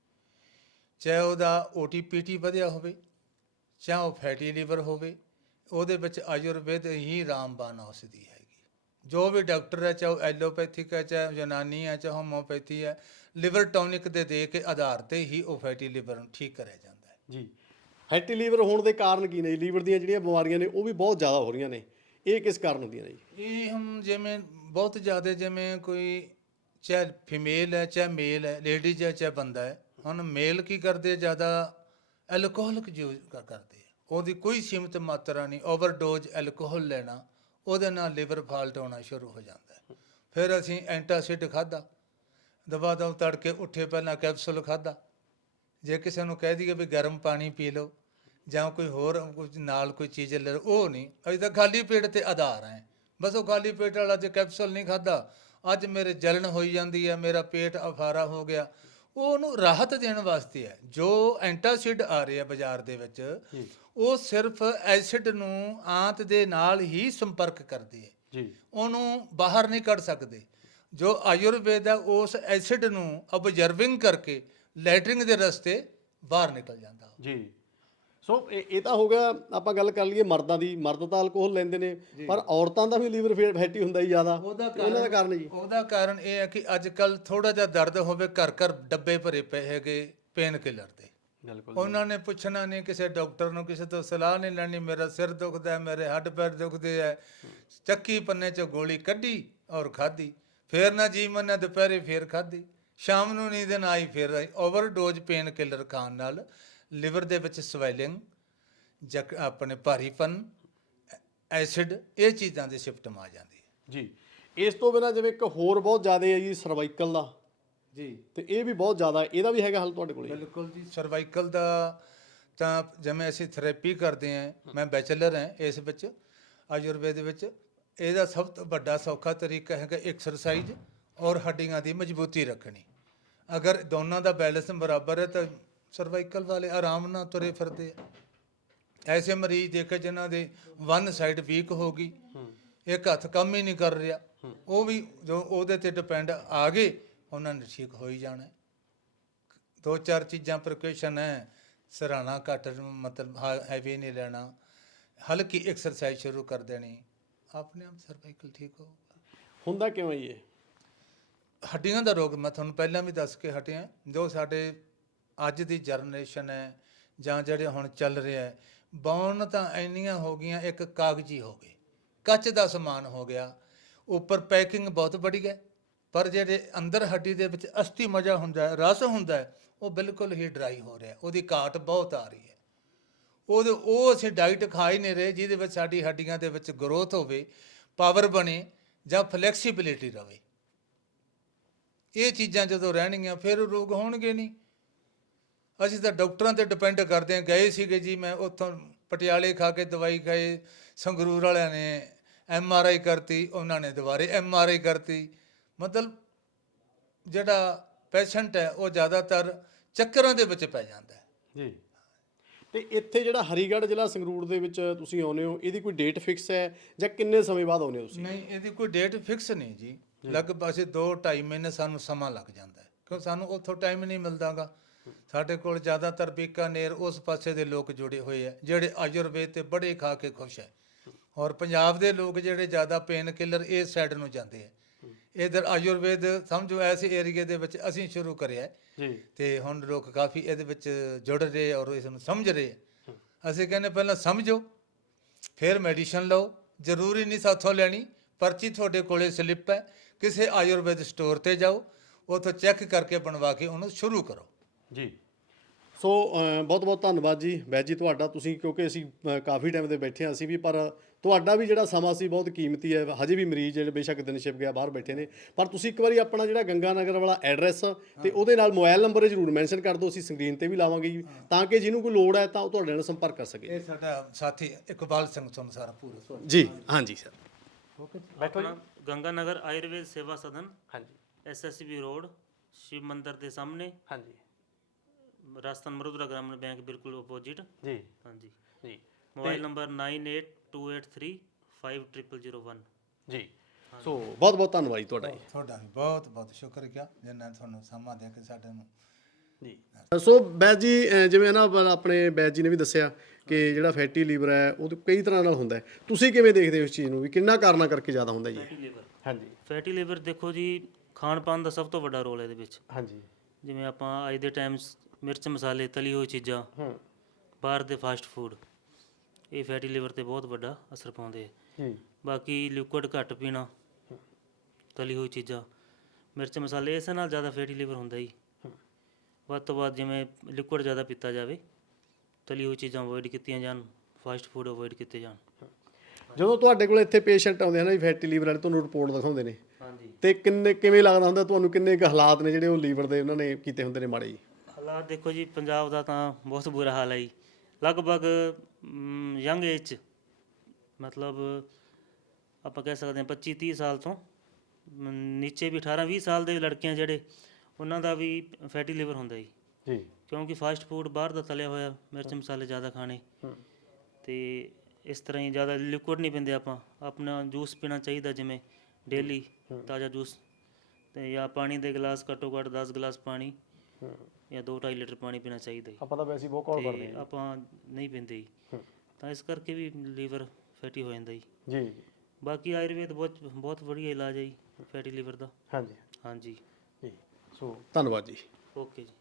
S4: ਚਾਹੇ ਉਹਦਾ OTPT ਵਧਿਆ ਹੋਵੇ, ਚਾਹੇ ਉਹ ਫੈਟੀ ਲਿਵਰ ਹੋਵੇ, ਉਹਦੇ ਵਿੱਚ ਆਯੁਰਵੇਦ ਹੀ ਰਾਮਬਾਣ ਔਸ਼ਧੀ ਹੈਗੀ। ਜੋ ਵੀ ਡਾਕਟਰ ਹੈ, ਚਾਹੇ ਉਹ ਐਲੋਪੈਥਿਕ ਹੈ, ਚਾਹੇ ਯੂਨਾਨੀ ਹੈ, ਚਾਹੇ ਹੋਮੋਪੈਥੀ ਹੈ, ਲਿਵਰ ਟੌਨਿਕ ਦੇ ਕੇ ਆਧਾਰ ਤੇ ਹੀ ਉਹ ਫੈਟੀ ਲਿਵਰ ਨੂੰ ਠੀਕ ਕਰਿਆ ਜਾਂਦਾ ਹੈ।
S5: ਜੀ ਫੈਟੀ ਲੀਵਰ ਹੋਣ ਦੇ ਕਾਰਨ ਕੀ ਨੇ? ਲੀਵਰ ਦੀਆਂ ਜਿਹੜੀਆਂ ਬਿਮਾਰੀਆਂ ਨੇ ਉਹ ਵੀ ਬਹੁਤ ਜ਼ਿਆਦਾ ਹੋ ਰਹੀਆਂ ਨੇ, ਇਹ ਕਿਸ ਕਾਰਨ ਹੁੰਦੀਆਂ ਨੇ ਜੀ?
S4: ਇਹ ਹੁਣ ਜਿਵੇਂ ਬਹੁਤ ਜ਼ਿਆਦਾ, ਜਿਵੇਂ ਕੋਈ ਚਾਹੇ ਫੀਮੇਲ ਹੈ ਚਾਹੇ ਮੇਲ ਹੈ, ਲੇਡੀਜ਼ ਹੈ ਚਾਹੇ ਬੰਦਾ ਹੈ। ਹੁਣ ਮੇਲ ਕੀ ਕਰਦੇ, ਜ਼ਿਆਦਾ ਐਲਕੋਹਲਿਕ ਯੂਜ਼ ਕਰਦੇ ਆ, ਉਹਦੀ ਕੋਈ ਸੀਮਿਤ ਮਾਤਰਾ ਨਹੀਂ, ਓਵਰਡੋਜ਼ ਐਲਕੋਹਲ ਲੈਣਾ, ਉਹਦੇ ਨਾਲ ਲਿਵਰ ਫਾਲਟ ਹੋਣਾ ਸ਼ੁਰੂ ਹੋ ਜਾਂਦਾ ਹੈ। ਫਿਰ ਅਸੀਂ ਐਂਟਾਸਿਡ ਖਾਧਾ, ਦਵਾ ਦਵ ਤੜਕੇ ਉੱਠੇ ਪਹਿਲਾਂ ਕੈਪਸੂਲ ਖਾਧਾ। ਜੇ ਕਿਸੇ ਨੂੰ ਕਹਿ ਦਈਏ ਵੀ ਗਰਮ ਪਾਣੀ ਪੀ ਲਓ ਜਾਂ ਕੋਈ ਹੋਰ ਕੁਝ ਨਾਲ ਕੋਈ ਚੀਜ਼ ਲੈ ਲਓ, ਉਹ ਨਹੀਂ। ਅਸੀਂ ਤਾਂ ਖਾਲੀ ਪੇਟ ਤੇ ਆਧਾਰ ਹੈ, ਬਸ ਉਹ ਖਾਲੀ ਪੇਟ ਵਾਲਾ ਜੇ ਕੈਪਸੂਲ ਨਹੀਂ ਖਾਧਾ, ਅੱਜ ਮੇਰੇ ਜਲਣ ਹੋਈ ਜਾਂਦੀ ਹੈ, ਮੇਰਾ ਪੇਟ ਅਫਾਰਾ ਹੋ ਗਿਆ, ਉਹਨੂੰ ਰਾਹਤ ਦੇਣ ਵਾਸਤੇ ਹੈ। ਜੋ ਐਂਟਾਸਿਡ ਆ ਰਿਹਾ ਬਾਜ਼ਾਰ ਦੇ ਵਿੱਚ, ਉਹ ਸਿਰਫ ਐਸਿਡ ਨੂੰ ਆਂਤ ਦੇ ਨਾਲ ਹੀ ਸੰਪਰਕ ਕਰਦੇ ਹੈ,
S5: ਜੀ
S4: ਉਹਨੂੰ ਬਾਹਰ ਨਹੀਂ ਕੱਢ ਸਕਦੇ। ਜੋ ਆਯੁਰਵੇਦ ਹੈ ਉਸ ਐਸਿਡ ਨੂੰ ਅਬਜ਼ਰਵਿੰਗ ਕਰਕੇ ਲੈਟਰਿੰਗ ਦੇ ਰਸਤੇ ਬਾਹਰ ਨਿਕਲ ਜਾਂਦਾ।
S5: ਜੀ ਸੋ ਇਹ ਤਾਂ ਹੋ ਗਿਆ, ਆਪਾਂ ਗੱਲ ਕਰ ਲਈਏ ਮਰਦਾਂ ਦੀ। ਮਰਦ ਤਾਂ ਅਲਕੋਹਲ ਲੈਂਦੇ ਨੇ, ਪਰ ਔਰਤਾਂ ਦਾ ਵੀ ਲੀਵਰ ਫੈਟੀ ਹੁੰਦਾ ਹੀ ਜ਼ਿਆਦਾ। ਉਹਨਾਂ ਦਾ ਕਾਰਨ ਜੀ?
S4: ਉਹਦਾ ਕਾਰਨ ਇਹ ਹੈ ਕਿ ਅੱਜ ਕੱਲ ਥੋੜਾ ਜਿਹਾ ਦਰਦ ਹੋਵੇ, ਘਰ ਘਰ ਡੱਬੇ ਭਰੇ ਪਏ ਹੈਗੇ ਪੇਨ ਕਿਲਰ ਦੇ।
S5: ਬਿਲਕੁਲ
S4: ਉਹਨਾਂ ਨੇ ਪੁੱਛਣਾ ਨਹੀਂ ਕਿਸੇ ਡਾਕਟਰ ਨੂੰ, ਕਿਸੇ ਤੋਂ ਸਲਾਹ ਨਹੀਂ ਲੈਣੀ, ਮੇਰਾ ਸਿਰ ਦੁਖਦਾ ਹੈ, ਮੇਰੇ ਹੱਡ ਪੈਰ ਦੁਖਦੇ ਹੈ, ਚੱਕੀ ਪੰਨੇ 'ਚੋਂ ਗੋਲੀ ਕੱਢੀ ਔਰ ਖਾਧੀ, ਫੇਰ ਨਾ ਜੀ ਮੰਨਿਆ, ਦੁਪਹਿਰੇ ਫੇਰ ਖਾਧੀ, ਸ਼ਾਮ ਨੂੰ ਨੀਂਦ ਨਾ ਆਈ, ਫੇਰ ਆਈ। ਓਵਰਡੋਜ਼ ਪੇਨ ਕਿਲਰ ਖਾਣ ਨਾਲ ਲਿਵਰ ਦੇ ਵਿੱਚ ਸਵੈਲਿੰਗ, ਆਪਣੇ ਭਾਰੀਪਨ, ਐਸਿਡ, ਇਹ ਚੀਜ਼ਾਂ ਦੇ ਸਿਪਟਮ ਆ ਜਾਂਦੇ
S5: ਜੀ। ਇਸ ਤੋਂ ਬਿਨਾਂ ਜਿਵੇਂ ਇੱਕ ਹੋਰ ਬਹੁਤ ਜ਼ਿਆਦਾ ਹੈ ਜੀ ਸਰਵਾਈਕਲ ਦਾ
S4: ਜੀ,
S5: ਤੇ ਇਹ ਵੀ ਬਹੁਤ ਜ਼ਿਆਦਾ, ਇਹਦਾ ਵੀ ਹੈਗਾ ਹੱਲ ਤੁਹਾਡੇ ਕੋਲ?
S4: ਬਿਲਕੁਲ ਜੀ। ਸਰਵਾਈਕਲ ਦਾ ਤਾਂ ਜਿਵੇਂ ਅਸੀਂ ਥੈਰੇਪੀ ਕਰਦੇ ਹਾਂ, ਮੈਂ ਬੈਚਲਰ ਹਾਂ ਇਸ ਵਿੱਚ ਆਯੁਰਵੇਦ ਵਿੱਚ, ਇਹਦਾ ਸਭ ਤੋਂ ਵੱਡਾ ਸੌਖਾ ਤਰੀਕਾ ਹੈਗਾ ਐਕਸਰਸਾਈਜ਼ ਔਰ ਹੱਡੀਆਂ ਦੀ ਮਜ਼ਬੂਤੀ ਰੱਖਣੀ। ਅਗਰ ਦੋਨਾਂ ਦਾ ਬੈਲੈਂਸ ਬਰਾਬਰ ਹੈ ਤਾਂ ਸਰਵਾਈਕਲ ਵਾਲੇ ਆਰਾਮ ਨਾਲ ਤੁਰੇ ਫਿਰਦੇ ਆ। ਐਸੇ ਮਰੀਜ਼ ਦੇਖੇ ਜਿਨ੍ਹਾਂ ਦੇ ਵਨ ਸਾਈਡ ਵੀਕ ਹੋ ਗਈ, ਇੱਕ ਹੱਥ ਕੰਮ ਹੀ ਨਹੀਂ ਕਰ ਰਿਹਾ, ਉਹ ਵੀ ਜੋ ਉਹਦੇ ਤੇ ਡਿਪੈਂਡ ਆ ਗਏ, ਉਹਨਾਂ ਨੇ ਠੀਕ ਹੋ ਹੀ ਜਾਣਾ। 2-4 ਚੀਜ਼ਾਂ ਪ੍ਰੀਕਾਸ਼ਨ ਹੈ, ਸਰਾਣਾ ਘੱਟ ਮਤਲਬ ਹੈਵੀ ਨਹੀਂ ਲੈਣਾ, ਹਲਕੀ ਐਕਸਰਸਾਈਜ਼ ਸ਼ੁਰੂ ਕਰ ਦੇਣੀ, ਆਪਣੇ ਆਪ ਸਰਵਾਈਕਲ ਠੀਕ ਹੋਊਗਾ।
S5: ਹੁੰਦਾ ਕਿਉਂ ਇਹ?
S4: ਹੱਡੀਆਂ ਦਾ ਰੋਗ ਮੈਂ ਤੁਹਾਨੂੰ ਪਹਿਲਾਂ ਵੀ ਦੱਸ ਕੇ ਹਟਿਆ, ਜੋ ਸਾਡੇ ਅੱਜ ਦੀ ਜਨਰੇਸ਼ਨ ਹੈ ਜਾਂ ਜਿਹੜੇ ਹੁਣ ਚੱਲ ਰਿਹਾ ਹੈ, ਬੌਨ ਤਾਂ ਇੰਨੀਆਂ ਹੋ ਗਈਆਂ, ਇੱਕ ਕਾਗਜ਼ੀ ਹੋ ਗਏ, ਕੱਚ ਦਾ ਸਮਾਨ ਹੋ ਗਿਆ, ਉੱਪਰ ਪੈਕਿੰਗ ਬਹੁਤ ਬੜੀ ਹੈ, ਪਰ ਜਿਹੜੇ ਅੰਦਰ ਹੱਡੀ ਦੇ ਵਿੱਚ ਅਸਥੀ ਮਜਾ ਹੁੰਦਾ ਹੈ, ਰਸ ਹੁੰਦਾ ਹੈ, ਉਹ ਬਿਲਕੁਲ ਹੀ ਡਰਾਈ ਹੋ ਰਿਹਾ, ਉਹਦੀ ਘਾਟ ਬਹੁਤ ਆ ਰਹੀ ਹੈ। ਉਹ ਅਸੀਂ ਡਾਈਟ ਖਾ ਹੀ ਨਹੀਂ ਰਹੇ ਜਿਹਦੇ ਵਿੱਚ ਸਾਡੀ ਹੱਡੀਆਂ ਦੇ ਵਿੱਚ ਗਰੋਥ ਹੋਵੇ, ਪਾਵਰ ਬਣੇ ਜਾਂ ਫਲੈਕਸੀਬਿਲਿਟੀ ਰਵੇ। ਇਹ ਚੀਜ਼ਾਂ ਜਦੋਂ ਰਹਿਣਗੀਆਂ ਫਿਰ ਰੋਗ ਹੋਣਗੇ ਨਹੀਂ। ਅਸੀਂ ਤਾਂ ਡਾਕਟਰਾਂ 'ਤੇ ਡਿਪੈਂਡ ਕਰਦੇ ਹਾਂ। ਗਏ ਸੀਗੇ ਜੀ, ਮੈਂ ਉੱਥੋਂ ਪਟਿਆਲੇ ਖਾ ਕੇ ਦਵਾਈ ਖਾਈ, ਸੰਗਰੂਰ ਵਾਲਿਆਂ ਨੇ MRI ਕਰਤੀ, ਉਹਨਾਂ ਨੇ ਦੁਬਾਰੇ MRI ਕਰਤੀ। ਮਤਲਬ ਜਿਹੜਾ ਪੇਸ਼ੈਂਟ ਹੈ ਉਹ ਜ਼ਿਆਦਾਤਰ ਚੱਕਰਾਂ ਦੇ ਵਿੱਚ ਪੈ ਜਾਂਦਾ ਹੈ
S5: ਜੀ। ਤੇ ਇੱਥੇ ਜਿਹੜਾ ਹਰੀਗੜ੍ਹ ਜ਼ਿਲ੍ਹਾ ਸੰਗਰੂਰ ਦੇ ਵਿੱਚ ਤੁਸੀਂ ਆਉਂਦੇ ਹੋ, ਇਹਦੀ ਕੋਈ ਡੇਟ ਫਿਕਸ ਹੈ ਜਾਂ ਕਿੰਨੇ ਸਮੇਂ ਬਾਅਦ ਆਉਂਦੇ ਹੋ ਤੁਸੀਂ?
S4: ਨਹੀਂ, ਇਹਦੀ ਕੋਈ ਡੇਟ ਫਿਕਸ ਨਹੀਂ ਜੀ। ਲਗਭਗ ਅਸੀਂ 2-2.5 ਮਹੀਨੇ ਸਾਨੂੰ ਸਮਾਂ ਲੱਗ ਜਾਂਦਾ ਹੈ, ਕਿਉਂ ਸਾਨੂੰ ਉੱਥੋਂ ਟਾਈਮ ਨਹੀਂ ਮਿਲਦਾਗਾ। ਸਾਡੇ ਕੋਲ ਜ਼ਿਆਦਾਤਰ ਬੀਕਾਨੇਰ ਉਸ ਪਾਸੇ ਦੇ ਲੋਕ ਜੁੜੇ ਹੋਏ ਆ ਜਿਹੜੇ ਆਯੁਰਵੇਦ ਤੇ ਬੜੇ ਖਾ ਕੇ ਖੁਸ਼ ਹੈ, ਔਰ ਪੰਜਾਬ ਦੇ ਲੋਕ ਜਿਹੜੇ ਜ਼ਿਆਦਾ ਪੇਨ ਕਿਲਰ ਇਸ ਸਾਈਡ ਨੂੰ ਜਾਂਦੇ ਆ। ਇਧਰ ਆਯੁਰਵੇਦ ਸਮਝੋ ਐਸੇ ਏਰੀਏ ਦੇ ਵਿੱਚ ਅਸੀਂ ਸ਼ੁਰੂ ਕਰਿਆ
S5: ਜੀ
S4: ਤੇ ਹੁਣ ਲੋਕ ਕਾਫੀ ਇਹਦੇ ਵਿੱਚ ਜੁੜ ਰਹੇ ਔਰ ਇਸ ਨੂੰ ਸਮਝ ਰਹੇ ਆ। ਅਸੀਂ ਕਹਿੰਦੇ ਪਹਿਲਾਂ ਸਮਝੋ ਫਿਰ ਮੈਡੀਸਨ ਲਓ, ਜ਼ਰੂਰੀ ਨਹੀਂ ਸਾਥੋਂ ਲੈਣੀ, ਪਰਚੀ ਤੁਹਾਡੇ ਕੋਲੇ ਸਲਿੱਪ ਹੈ, ਕਿਸੇ ਆਯੁਰਵੇਦ ਸਟੋਰ ਤੇ ਜਾਓ, ਉੱਥੋਂ ਚੈੱਕ ਕਰਕੇ ਬਣਵਾ ਕੇ ਉਹਨੂੰ ਸ਼ੁਰੂ ਕਰੋ।
S5: ਜੀ ਸੋ ਬਹੁਤ ਬਹੁਤ ਧੰਨਵਾਦ ਜੀ ਵੈਦ ਜੀ ਤੁਹਾਡਾ। ਤੁਸੀਂ ਕਿਉਂਕਿ ਅਸੀਂ ਕਾਫੀ ਟਾਈਮ ਦੇ ਬੈਠੇ ਹਾਂ ਅਸੀਂ ਵੀ, ਪਰ ਤੁਹਾਡਾ ਵੀ ਜਿਹੜਾ ਸਮਾਂ ਸੀ ਬਹੁਤ ਕੀਮਤੀ ਹੈ। ਹਜੇ ਵੀ ਮਰੀਜ਼ ਜਿਹੜੇ ਬੇਸ਼ੱਕ ਦਿਨ ਛਿਪ ਗਿਆ ਬਾਹਰ ਬੈਠੇ ਨੇ, ਪਰ ਤੁਸੀਂ ਇੱਕ ਵਾਰੀ ਆਪਣਾ ਜਿਹੜਾ ਗੰਗਾ ਨਗਰ ਵਾਲਾ ਐਡਰੈਸ ਤੇ ਉਹਦੇ ਨਾਲ ਮੋਬਾਈਲ ਨੰਬਰ ਜ਼ਰੂਰ ਮੈਂਸ਼ਨ ਕਰ ਦਿਓ, ਅਸੀਂ ਸਕਰੀਨ ਤੇ ਵੀ ਲਾਵਾਂਗੇ ਜੀ, ਤਾਂ ਕਿ ਜਿਹਨੂੰ ਕੋਈ ਲੋੜ ਹੈ ਤਾਂ ਉਹ ਤੁਹਾਡੇ ਨਾਲ ਸੰਪਰਕ ਕਰ ਸਕੇ।
S4: ਇਹ ਸਾਡਾ ਸਾਥੀ ਇਕਬਾਲ ਸਿੰਘ ਤੁਹਾਨੂੰ ਸਾਰਾ ਪੂਰਾ
S5: ਜੀ ਹਾਂਜੀ ਸਰ।
S9: ਆਪਣਾ ਗੰਗਾ ਨਗਰ ਆਯੁਰਵੇਦ ਸੇਵਾ ਸਦਨ,
S5: ਹਾਂਜੀ
S9: SSB ਰੋਡ, ਸ਼ਿਵ ਮੰਦਿਰ ਦੇ ਸਾਹਮਣੇ,
S5: ਹਾਂਜੀ
S9: ਰਾਜਸਥਾਨ ਮਰੂਦਰਾ ਗ੍ਰਾਮੀਣ ਬੈਂਕ ਬਿਲਕੁਲ ਆਪੋਜੀਟ।
S5: ਜੀ
S9: ਹਾਂਜੀ,
S5: ਜੀ
S9: ਮੋਬਾਈਲ ਨੰਬਰ 9828350001।
S5: ਜੀ ਸੋ ਬਹੁਤ ਬਹੁਤ ਧੰਨਵਾਦ ਜੀ ਤੁਹਾਡਾ ਜੀ।
S4: ਤੁਹਾਡਾ ਵੀ ਬਹੁਤ ਬਹੁਤ ਸ਼ੁਕਰੀਆ ਜਿਨ੍ਹਾਂ ਨੇ ਤੁਹਾਨੂੰ ਸਮਾਂ ਦੇ ਕੇ ਸਾਡੇ ਨੂੰ।
S5: ਜੀ ਸੋ ਵੈਦ ਜੀ ਜਿਵੇਂ ਨਾ ਆਪਣੇ ਵੈਦ ਜੀ ਨੇ ਵੀ ਦੱਸਿਆ ਕਿ ਜਿਹੜਾ ਫੈਟੀ ਲੀਵਰ ਹੈ ਉਹ ਕਈ ਤਰ੍ਹਾਂ ਨਾਲ ਹੁੰਦਾ ਹੈ, ਤੁਸੀਂ ਕਿਵੇਂ ਦੇਖਦੇ ਹੋ ਇਸ ਚੀਜ਼ ਨੂੰ ਵੀ ਕਿੰਨਾ ਕਾਰਨਾਂ ਕਰਕੇ ਜ਼ਿਆਦਾ ਹੁੰਦਾ ਜੀ? ਹਾਂਜੀ
S9: ਫੈਟੀ ਲੀਵਰ ਦੇਖੋ ਜੀ, ਖਾਣ ਪਾਣ ਦਾ ਸਭ ਤੋਂ ਵੱਡਾ ਰੋਲ ਹੈ ਇਹਦੇ ਵਿੱਚ।
S5: ਹਾਂਜੀ
S9: ਜਿਵੇਂ ਆਪਾਂ ਅੱਜ ਦੇ ਟਾਈਮ ਮਿਰਚ ਮਸਾਲੇ, ਤਲੀ ਹੋਈ ਚੀਜ਼ਾਂ, ਬਾਹਰ ਦੇ ਫਾਸਟ ਫੂਡ, ਇਹ ਫੈਟੀ ਲੀਵਰ ਤੇ ਬਹੁਤ ਵੱਡਾ ਅਸਰ ਪਾਉਂਦੇ ਹੈ।
S5: ਜੀ
S9: ਬਾਕੀ ਲਿਕੁਇਡ ਘੱਟ ਪੀਣਾ, ਤਲੀ ਹੋਈ ਚੀਜ਼ਾਂ, ਮਿਰਚ ਮਸਾਲੇ, ਇਸ ਨਾਲ ਜ਼ਿਆਦਾ ਫੈਟੀ ਲੀਵਰ ਹੁੰਦਾ ਜੀ। ਵੱਧ ਤੋਂ ਵੱਧ ਜਿਵੇਂ ਲਿਕੁਇਡ ਜ਼ਿਆਦਾ ਪੀਤਾ ਜਾਵੇ, ਤਲੀ ਹੋਈ ਚੀਜ਼ਾਂ ਅਵੋਇਡ ਕੀਤੀਆਂ ਜਾਣ, ਫਾਸਟ ਫੂਡ ਅਵੋਇਡ ਕੀਤੇ ਜਾਣ।
S5: ਜਦੋਂ ਤੁਹਾਡੇ ਕੋਲ ਇੱਥੇ ਪੇਸ਼ੈਂਟ ਆਉਂਦੇ ਹਨ ਜੀ ਫੈਟੀ ਲੀਵਰ ਵਾਲੇ, ਤੁਹਾਨੂੰ ਰਿਪੋਰਟ ਦਿਖਾਉਂਦੇ ਨੇ
S9: ਹਾਂਜੀ,
S5: ਤੇ ਕਿਵੇਂ ਲੱਗਦਾ ਹੁੰਦਾ ਤੁਹਾਨੂੰ, ਕਿੰਨੇ ਕੁ ਹਾਲਾਤ ਨੇ ਜਿਹੜੇ ਉਹ ਲੀਵਰ ਦੇ ਉਹਨਾਂ ਨੇ ਕੀਤੇ ਹੁੰਦੇ ਨੇ ਮਾੜੇ ਜੀ?
S9: ਹਾਲਾਤ ਦੇਖੋ ਜੀ, ਪੰਜਾਬ ਦਾ ਤਾਂ ਬਹੁਤ ਬੁਰਾ ਹਾਲ ਹੈ ਜੀ। ਲਗਭਗ ਯੰਗ ਏਜ 'ਚ, ਮਤਲਬ ਆਪਾਂ ਕਹਿ ਸਕਦੇ ਹਾਂ 25-30 ਸਾਲ ਤੋਂ ਨੀਚੇ ਵੀ 18-20 ਸਾਲ ਦੇ ਲੜਕੀਆਂ ਜਿਹੜੇ, ਉਹਨਾਂ ਦਾ ਵੀ ਫੈਟੀ ਲੀਵਰ ਹੁੰਦਾ ਜੀ।
S5: ਜੀ
S9: ਕਿਉਂਕਿ ਫਾਸਟ ਫੂਡ ਬਾਹਰ ਦਾ ਤਲਿਆ ਹੋਇਆ, ਮਿਰਚ ਮਸਾਲੇ ਜ਼ਿਆਦਾ ਖਾਣੇ, ਤੇ ਇਸ ਤਰ੍ਹਾਂ ਹੀ ਜ਼ਿਆਦਾ ਲਿਕੁਇਡ ਨਹੀਂ ਪੀਂਦੇ ਆਪਾਂ। ਆਪਣਾ ਜੂਸ ਪੀਣਾ ਚਾਹੀਦਾ, ਜਿਵੇਂ ਡੇਲੀ ਤਾਜ਼ਾ ਜੂਸ, ਤੇ ਜਾਂ ਪਾਣੀ ਦੇ ਗਲਾਸ ਘੱਟੋ ਘੱਟ 10 ਗਲਾਸ ਪਾਣੀ ਜਾਂ 2-2.5 ਲੀਟਰ ਪਾਣੀ ਪੀਣਾ ਚਾਹੀਦਾ ਜੀ।
S5: ਆਪਾਂ ਤਾਂ ਵੈਸੇ ਬਹੁਤ ਕਾਲ ਕਰਦੇ
S9: ਤੇ ਆਪਾਂ ਨਹੀਂ ਪੀਂਦੇ ਜੀ, ਤਾਂ ਇਸ ਕਰਕੇ ਵੀ ਲੀਵਰ ਫੈਟੀ ਹੋ ਜਾਂਦਾ ਜੀ।
S5: ਜੀ
S9: ਬਾਕੀ ਆਯੁਰਵੇਦ ਬਹੁਤ ਵਧੀਆ ਇਲਾਜ ਹੈ ਜੀ ਫੈਟੀ ਲੀਵਰ ਦਾ।
S5: ਹਾਂਜੀ
S9: ਹਾਂਜੀ,
S5: ਜੀ ਸੋ ਧੰਨਵਾਦ ਜੀ।
S9: ਓਕੇ ਜੀ।